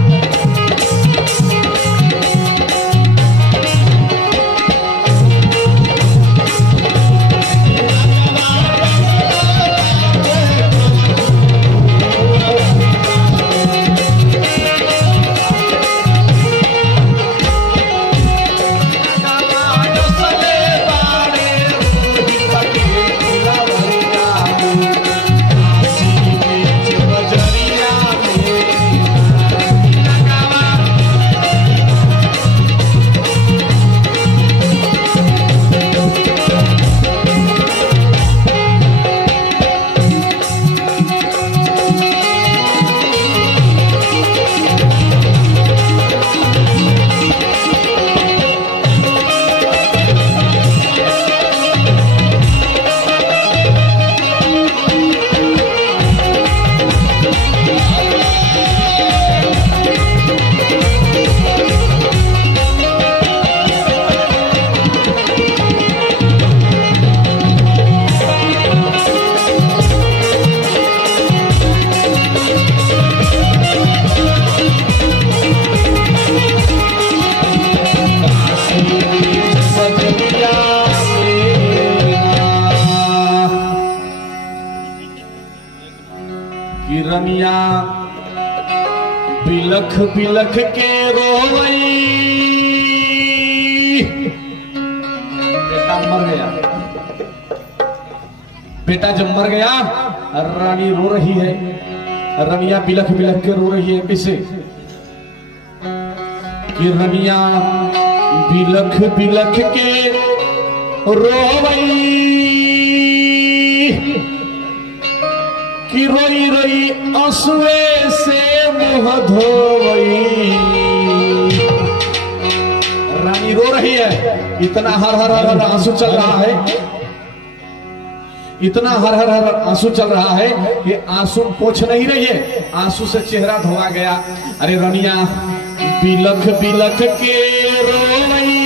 रनिया बिलख बिलख के रोवई। बेटा मर गया। बेटा जब मर गया रानी रो रही है। रनिया बिलख बिलख के रो रही है। किसे? कि रनिया बिलख बिलख के रोवई कि रोई रोई आंसुए से मुंह धोवई। रानी रो रही है। इतना हर हर हर आंसू चल रहा है। इतना हर हर हर आंसू चल रहा है कि आंसू पोंछ नहीं रही है। आंसू से चेहरा धोआ गया। अरे रनिया बिलख बिलख के रोई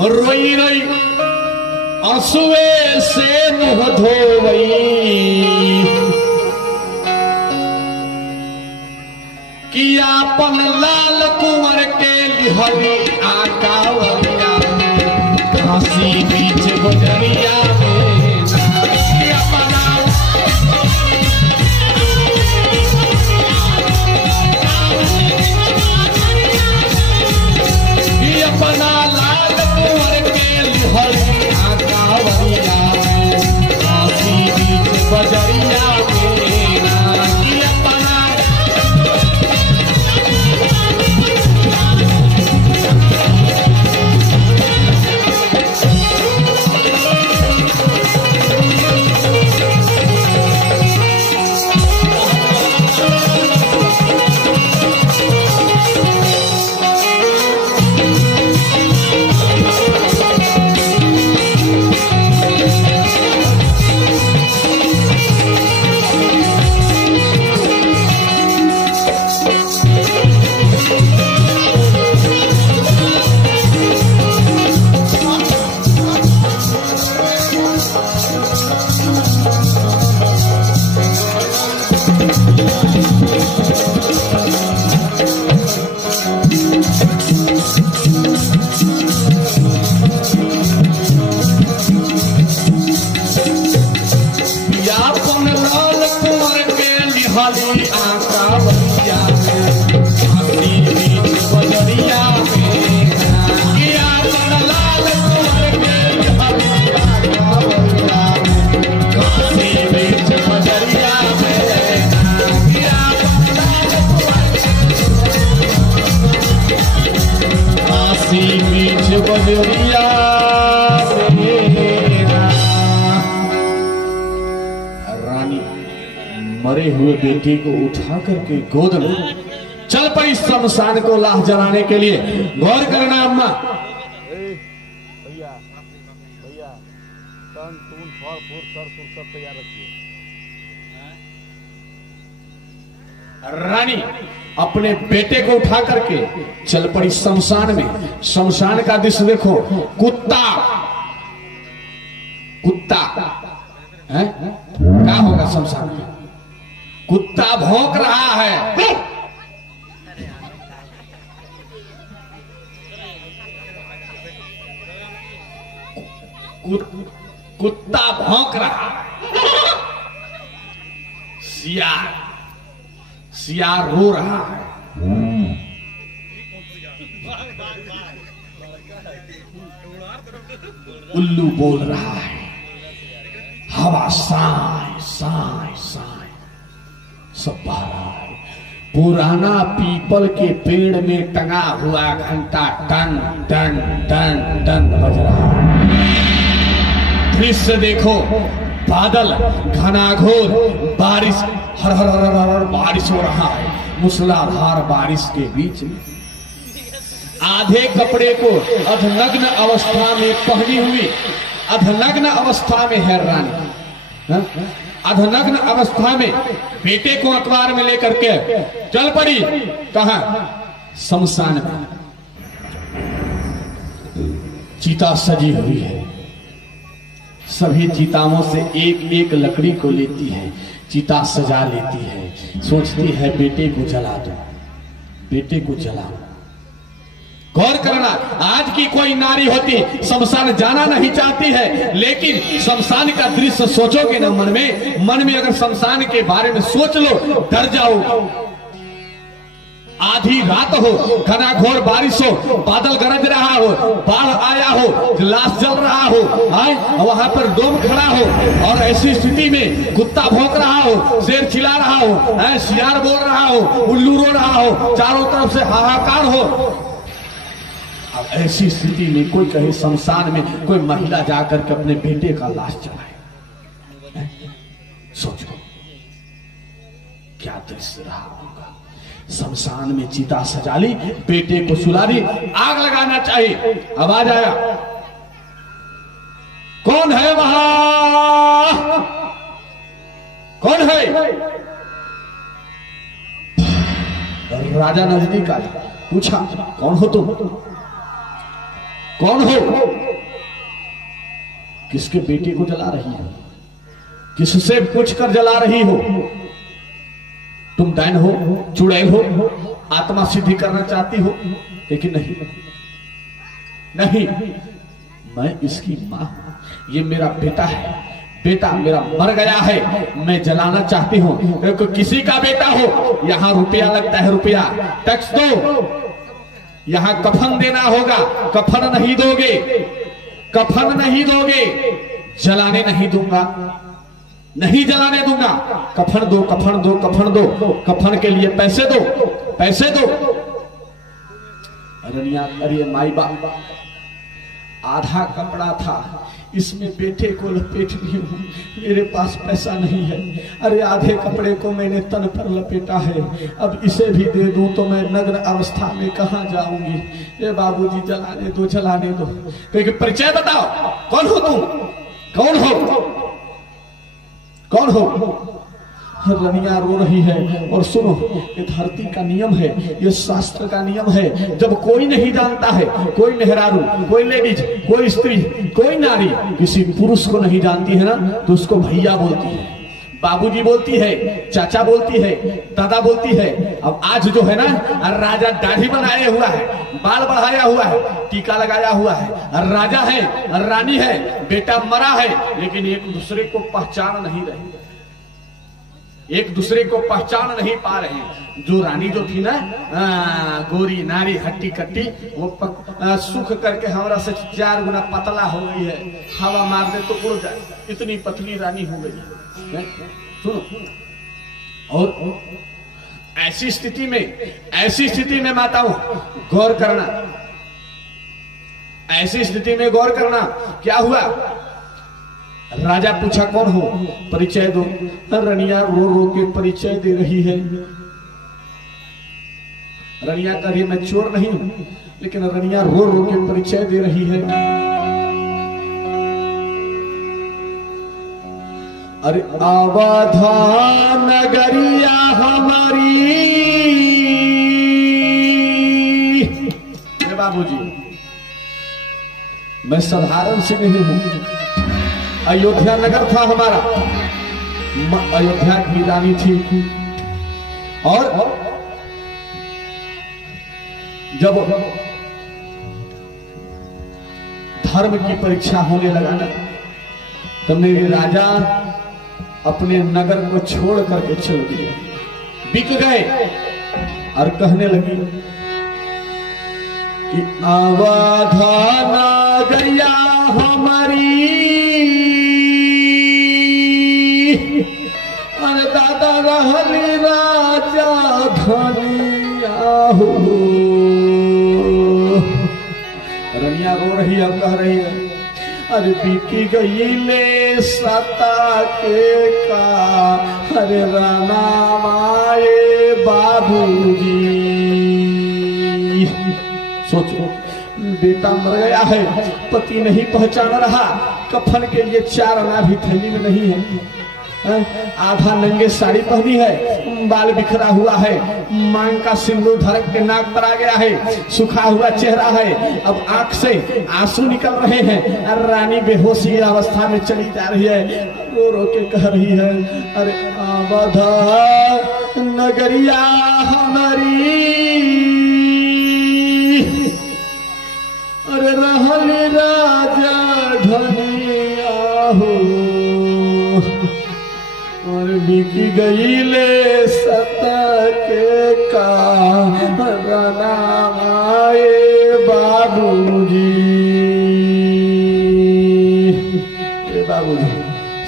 रोई रोई आंसुए से मुंह धोवई कि आपन लाल कुंवर के लिहरी आकावरिया हंसी बीच गुजरिया अपना लाल कुंवर के लिहरी आकावरिया हंसी बीच गुजरिया रानी मरे हुए बेटे को उठा करके गोद में चल पड़ी शमशान को लाह जलाने के लिए। गौर करना अम्मा, भैया भैया टन टून फल फूल सर फूल सब तैयार रखिए। रानी अपने बेटे को उठा करके चल पड़ी शमशान में। शमशान का दृश्य देखो। कुत्ता कुत्ता है क्या होगा शमशान में? कुत्ता भौंक रहा है। कुत्ता भौंक रहा है। सियार रो रहा है। उल्लू बोल रहा है। हवा साए साए साए सब बह रहा है। पुराना पीपल के पेड़ में टंगा हुआ घंटा टन टन टन टन बज रहा है। दृश्य देखो। बादल घनाघोर बारिश हर हर हर हर बारिश हो रहा है। मूसलाधार बारिश के बीच में आधे कपड़े को अधनग्न अवस्था में पहनी हुई, अधनग्न अवस्था में है रानी। अधनग्न अवस्था में बेटे को अखबार में लेकर के चल पड़ी। कहा? शमशान में। चिता सजी हुई है। सभी चिताओं से एक एक लकड़ी को लेती है। चिता सजा लेती है। सोचती है बेटे को जला दो, बेटे को जला दो। गौर करना, आज की कोई नारी होती शमशान जाना नहीं चाहती है, लेकिन शमशान का दृश्य सोचोगे ना मन में अगर शमशान के बारे में सोच लो, डर जाओ। आधी रात हो, घनाघोर बारिश हो, बादल गरज रहा हो, बाढ़ आया हो, लाश जल रहा हो, वहां पर डोम खड़ा हो, और ऐसी स्थिति में कुत्ता भौंक रहा हो, शेर चिल्ला रहा हो, सियार बोल रहा हो, उल्लू रो रहा हो, चारों तरफ से हाहाकार हो। अब ऐसी स्थिति में कोई कहे शमशान में कोई महिला जाकर के अपने बेटे का लाश जलाए, सोचो क्या दृश्य रहा होगा। शमशान में चिता सजा ली, बेटे को सुला दी, आग लगाना चाहिए। आवाज आया, कौन है वहां, कौन है? राजा नजदीक आया, पूछा कौन हो तुम, कौन हो? किसके बेटे को जला रही हो, किससे पूछकर जला रही हो? तुम डैन हो, चुड़ैल हो, आत्मा सिद्धि करना चाहती हो? लेकिन नहीं, नहीं, मैं इसकी मां हूं, ये मेरा बेटा है, बेटा मेरा मर गया है, मैं जलाना चाहती हूं। किसी का बेटा हो, यहां रुपया लगता है, रुपया टैक्स दो, यहां कफन देना होगा, कफन नहीं दोगे, कफन नहीं दोगे, जलाने नहीं दूंगा, नहीं जलाने दूंगा, कफन दो, कफन दो, कफन दो, कफन के लिए पैसे दो, पैसे दो। अरे माई बाप, आधा कपड़ा था, इसमें बेटे को लपेट ली हूं, मेरे पास पैसा नहीं है। अरे आधे कपड़े को मैंने तन पर लपेटा है, अब इसे भी दे दूं तो मैं नग्न अवस्था में कहां जाऊंगी। ये बाबूजी जलाने दो, जलाने दो। क्योंकि परिचय बताओ, कौन हो तुम, कौन हो, कौन हो? रनिया रो रही है। और सुनो, ये धरती का नियम है, ये शास्त्र का नियम है, जब कोई नहीं जानता है, कोई मेहरारू, कोई लेडीज, कोई स्त्री, कोई नारी किसी पुरुष को नहीं जानती है ना, तो उसको भैया बोलती है, बाबूजी बोलती है, चाचा बोलती है, दादा बोलती है। अब आज जो है ना, राजा दाढ़ी बनाया हुआ है, बाल बढ़ाया हुआ है, टीका लगाया हुआ है, राजा है, रानी है, बेटा मरा है, लेकिन एक दूसरे को पहचान नहीं रहे, एक दूसरे को पहचान नहीं पा रहे। जो रानी जो थी ना, गोरी नारी हट्टी कट्टी, वो सुख करके हमारा से 4 गुना पतला हो गई है, हवा मार दे तो उड़ जाए, इतनी पतली रानी हो गई है। सुनो, और ऐसी स्थिति में माताओं गौर करना, ऐसी स्थिति में गौर करना, क्या हुआ? राजा पूछा कौन हो, परिचय दो। रनिया रो रो के परिचय दे रही है। रनिया कह रही मैं चोर नहीं हूं, लेकिन रनिया रो रो के परिचय दे रही है। अरे अवधा नगरिया हमारी, बाबूजी मैं साधारण से नहीं हूं, अयोध्या नगर था हमारा, अयोध्या की रानी थी। और जब धर्म की परीक्षा होने लगा ना, तो मेरे राजा अपने नगर को छोड़ करके चल दिए, बिक गए, और कहने लगी कि अवधा नगरिया हमारी, अरे दादा रहली राजा धनिया हो। रनिया रो रही है, कह रही है अरे बीती गई ले सता के का, अरे राना माए बाबूजी। सोचो, बेटा मर गया है, पति नहीं पहचान रहा, कफन के लिए 4 आना भी थैली में नहीं है, आधा नंगे साड़ी पहनी है, बाल बिखरा हुआ है, मांग का सिंदूर धड़क के नाक पर आ गया है, सूखा हुआ चेहरा है, अब आंख से आंसू निकल रहे हैं। रानी बेहोशी अवस्था में चली जा रही है, रो रो के कह रही है अरे अवधा नगरिया हमारी, अरे रहल राजा धनिया हो और बिक गईले सता के कारनामाए बाबूजी। बाबूजी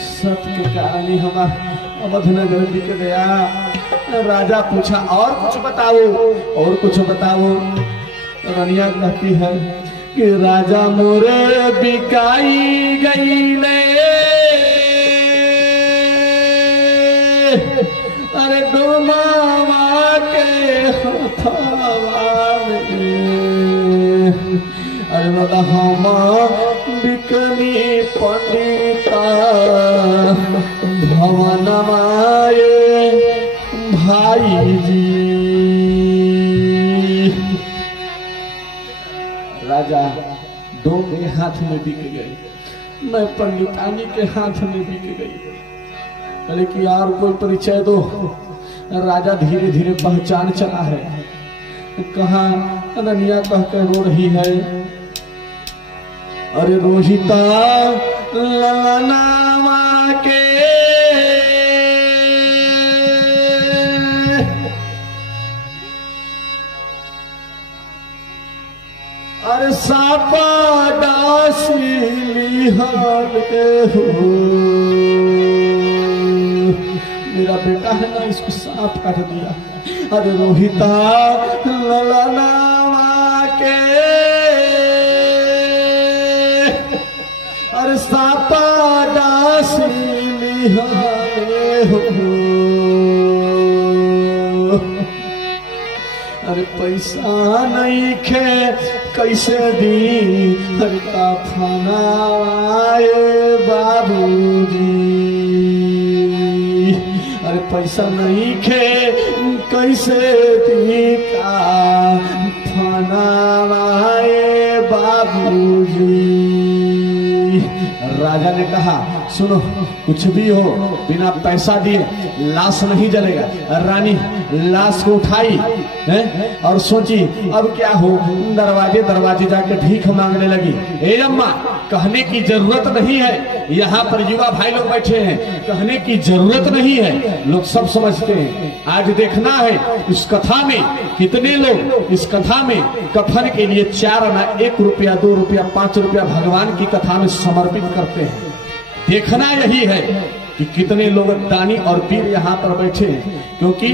सत के कारण ही हमारा अवधनगर बिक गया। राजा पूछा और कुछ बताओ, और कुछ बताओ। रनिया कहती है कि राजा मोरे बिकाई गईले अरे डोमावा के हथवा में। अरे बता हम बिकनी पंडिता भवन माए भाई जी। राजा दो के हाथ में बिक गए, मैं पंडितानी के हाथ में बिक गई। अरे कि यार कोई परिचय दो। राजा धीरे धीरे पहचान चला है। कहा अनन्या कह कर रो रही है। अरे रोहिता ललनामा के अरे सापा डासी हो। मेरा बेटा है ना, इसको सांप काट दिया। अरे रोहिता ललनामा के अरे सापा डासी हो। अरे पैसा नहीं खे कैसे दी हर का खाना आए बाबूजी। अरे पैसा नहीं खे कैसे दी का खाना आए बाबूजी। राजा ने कहा सुनो, कुछ भी हो बिना पैसा दिए लाश नहीं जलेगा। रानी लाश को उठाई है और सोची अब क्या हो। दरवाजे दरवाजे जाके भीख मांगने लगी। ए अम्मा, कहने की जरूरत नहीं है, यहाँ पर युवा भाई लोग बैठे हैं, कहने की जरूरत नहीं है, लोग सब समझते हैं। आज देखना है इस कथा में कितने लोग इस कथा में कफन के लिए 4 आना, 1 रुपया, 2 रुपया, 5 रुपया भगवान की कथा में समर्पित करते हैं। देखना यही है कि कितने लोग दानी और वीर यहाँ पर बैठे हैं, क्योंकि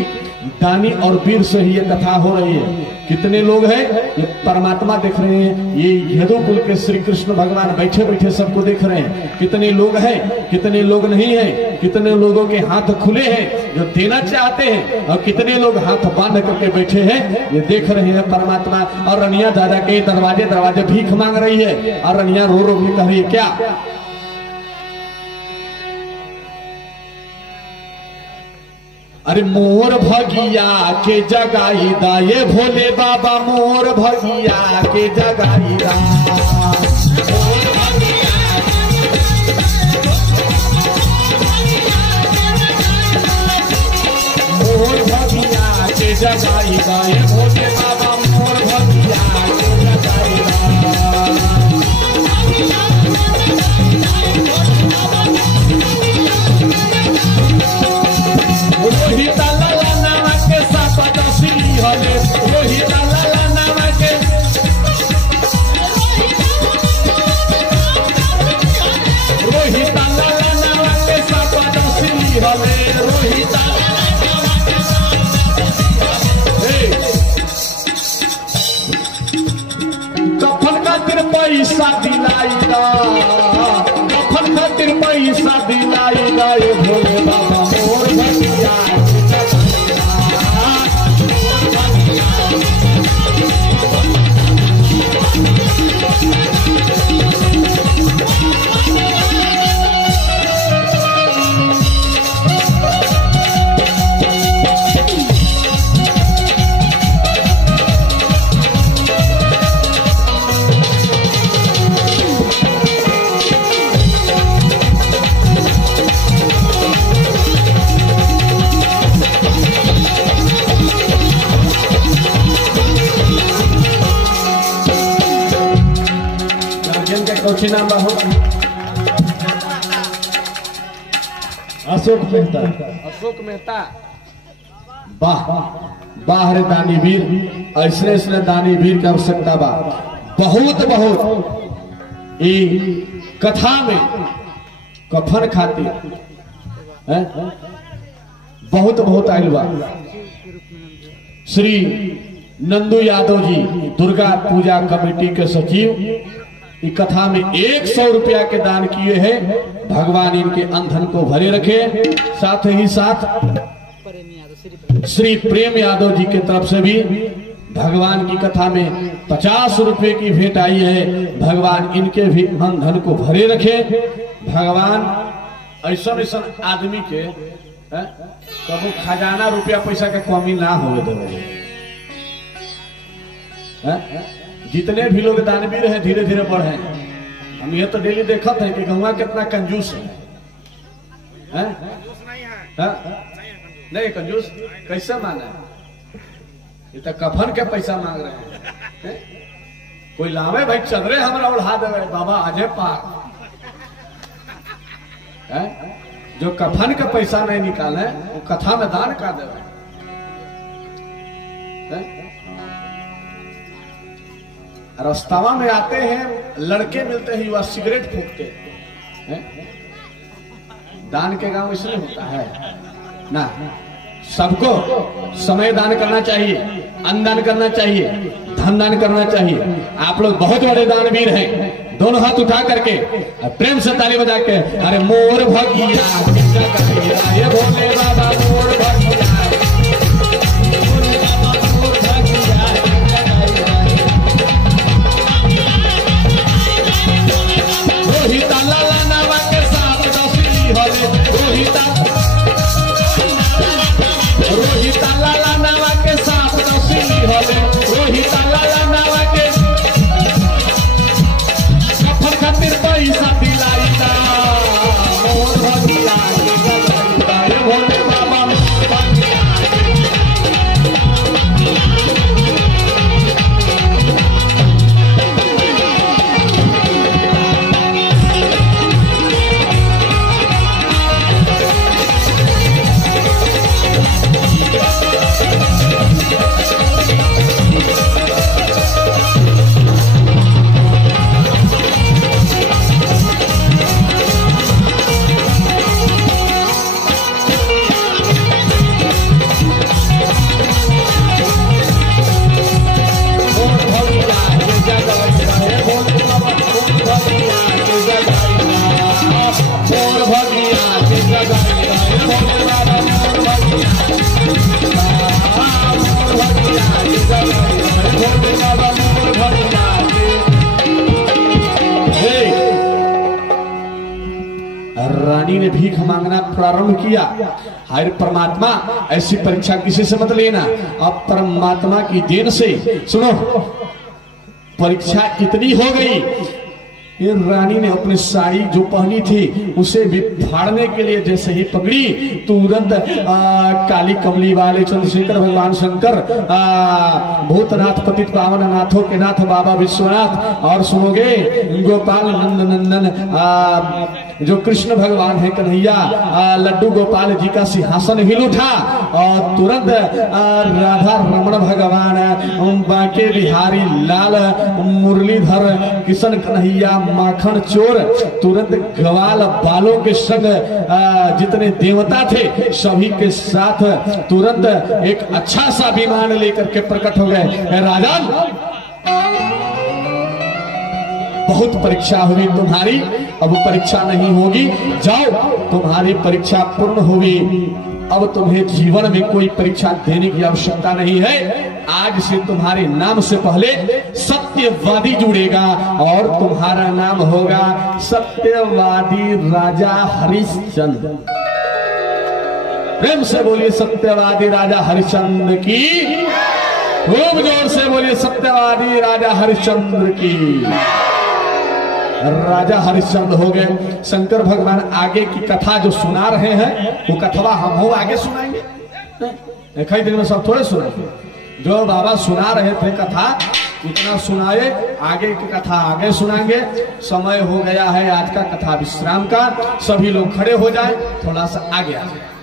दानी और वीर से ही ये कथा हो रही है। कितने लोग हैं, ये परमात्मा देख रहे हैं, ये यदुकुल के श्री कृष्ण भगवान बैठे बैठे सबको देख रहे हैं। कितने लोग हैं, कितने लोग नहीं हैं, कितने लोगों के हाथ खुले हैं जो देना चाहते हैं, और कितने लोग हाथ बांध करके बैठे हैं, ये देख रहे हैं परमात्मा। और रनिया दादा के दरवाजे दरवाजे भीख मांग रही है, और रनिया रो रो के कह रही है क्या। अरे मोर भगिया के जगाई दा, ये भोले बाबा मोर भगिया के जगाई दा। मोर भगिया के जगाई दा, ये भोले बाबा मोर भगिया के जगाई दा। रोहिता लाला नामा के सापा डासी हले। रोहिता लाला नामा के रोहिता लाला नामा के सापा डासी हले। रोहिता कफन खातिर पैसा दिलाईला, कफन खातिर पैसा दिलाईला। ये भोले बाबा मोर भगिया गार्जियन के कौची नाम बा हो? अशोक मेहता। अशोक मेहता। वाह वाह रे दानी वीर, ऐसे ऐसे दानी वीर की आवश्यकता बा। बहुत बहुत ई कथा में कफन खातिर बहुत बहुत आयल बा। श्री नंदू यादव जी दुर्गा पूजा कमेटी के सचिव इस कथा में 100 रुपया के दान किए हैं। भगवान इनके अंधन को भरे रखे। साथ ही साथ श्री प्रेम यादव जी की तरफ से भी भगवान की कथा में 50 रुपए की भेंट आई है। भगवान इनके भी अंधन को भरे रखे। भगवान ऐसा ऐसा आदमी के कबू खजाना रुपया पैसा के कमी ना होवे देवे। जितने भी लोग दानवीर हैं धीरे धीरे बढ़े। हम ये तो डेली देखते हैं कि गंगा कितना कंजूस है? नहीं कंजूस कैसे माना है? ये तो कफन के पैसा मांग रहे हैं। कोई लावे भाई चंद्रे हमारा उड़ा देवे बाबा आजे पार। जो कफन का पैसा नहीं निकाले वो कथा में दान कर देवे। रास्तावा में आते हैं लड़के मिलते हैं युवा सिगरेट फूकते हैं। दान के गांव इसलिए होता है ना। सबको समय दान करना चाहिए, अन्न दान करना चाहिए, धन दान करना चाहिए। आप लोग बहुत बड़े दानवीर हैं। दोनों हाथ उठा करके प्रेम से ताली बजा के अरे मोर भगिया ये भोले बाबा मोर भगिया। रोहिता लाला नावा के साथ दसली होले रोहिता लाला नावा के साथ दसली होले रोहिता लाला नावा के कफन खातिर पैसा दिलाईता मोर भगिया ये भोले बाबा मोर भगिया। रानी ने भीख मांगना प्रारंभ किया। हर परमात्मा ऐसी परीक्षा किसी से मत लेना। अब परमात्मा की देन से सुनो परीक्षा इतनी हो गई। ये रानी ने अपनी साड़ी जो पहनी थी उसे भी फाड़ने के लिए जैसे ही पकड़ी तुरंत काली कमली वाले चंद्रशेखर भगवान शंकर भूतनाथ पतित पावन नाथों के नाथ बाबा विश्वनाथ और सुनोगे गोपाल नंद नंदन जो कृष्ण भगवान है कन्हैया लड्डू गोपाल जी का सिंहासन हिल उठा और तुरंत राधा रमण भगवान बांके बिहारी लाल मुरलीधर किशन कन्हैया माखन चोर तुरंत ग्वाल बालों के संग जितने देवता थे सभी के साथ तुरंत एक अच्छा सा विमान लेकर के प्रकट हो गए। राजन बहुत परीक्षा हुई तुम्हारी, अब परीक्षा नहीं होगी। जाओ तुम्हारी परीक्षा पूर्ण हुई। अब तुम्हें जीवन में कोई परीक्षा देने की आवश्यकता नहीं है। आज से तुम्हारे नाम से पहले सत्यवादी जुड़ेगा और तुम्हारा नाम होगा सत्यवादी राजा हरिश्चंद्र। प्रेम से बोलिए सत्यवादी राजा हरिश्चंद्र की। खूब जोर से बोलिए सत्यवादी राजा हरिश्चंद्र की। राजा हरिश्चंद्र हो गए। शंकर भगवान आगे की कथा जो सुना रहे हैं वो कथवा हम हो आगे सुनाएंगे। एक ही दिन में सब थोड़े सुनाएंगे। जो बाबा सुना रहे थे कथा इतना सुनाए, आगे की कथा आगे सुनाएंगे। समय हो गया है आज का कथा विश्राम का। सभी लोग खड़े हो जाए, थोड़ा सा आगे आ जाए।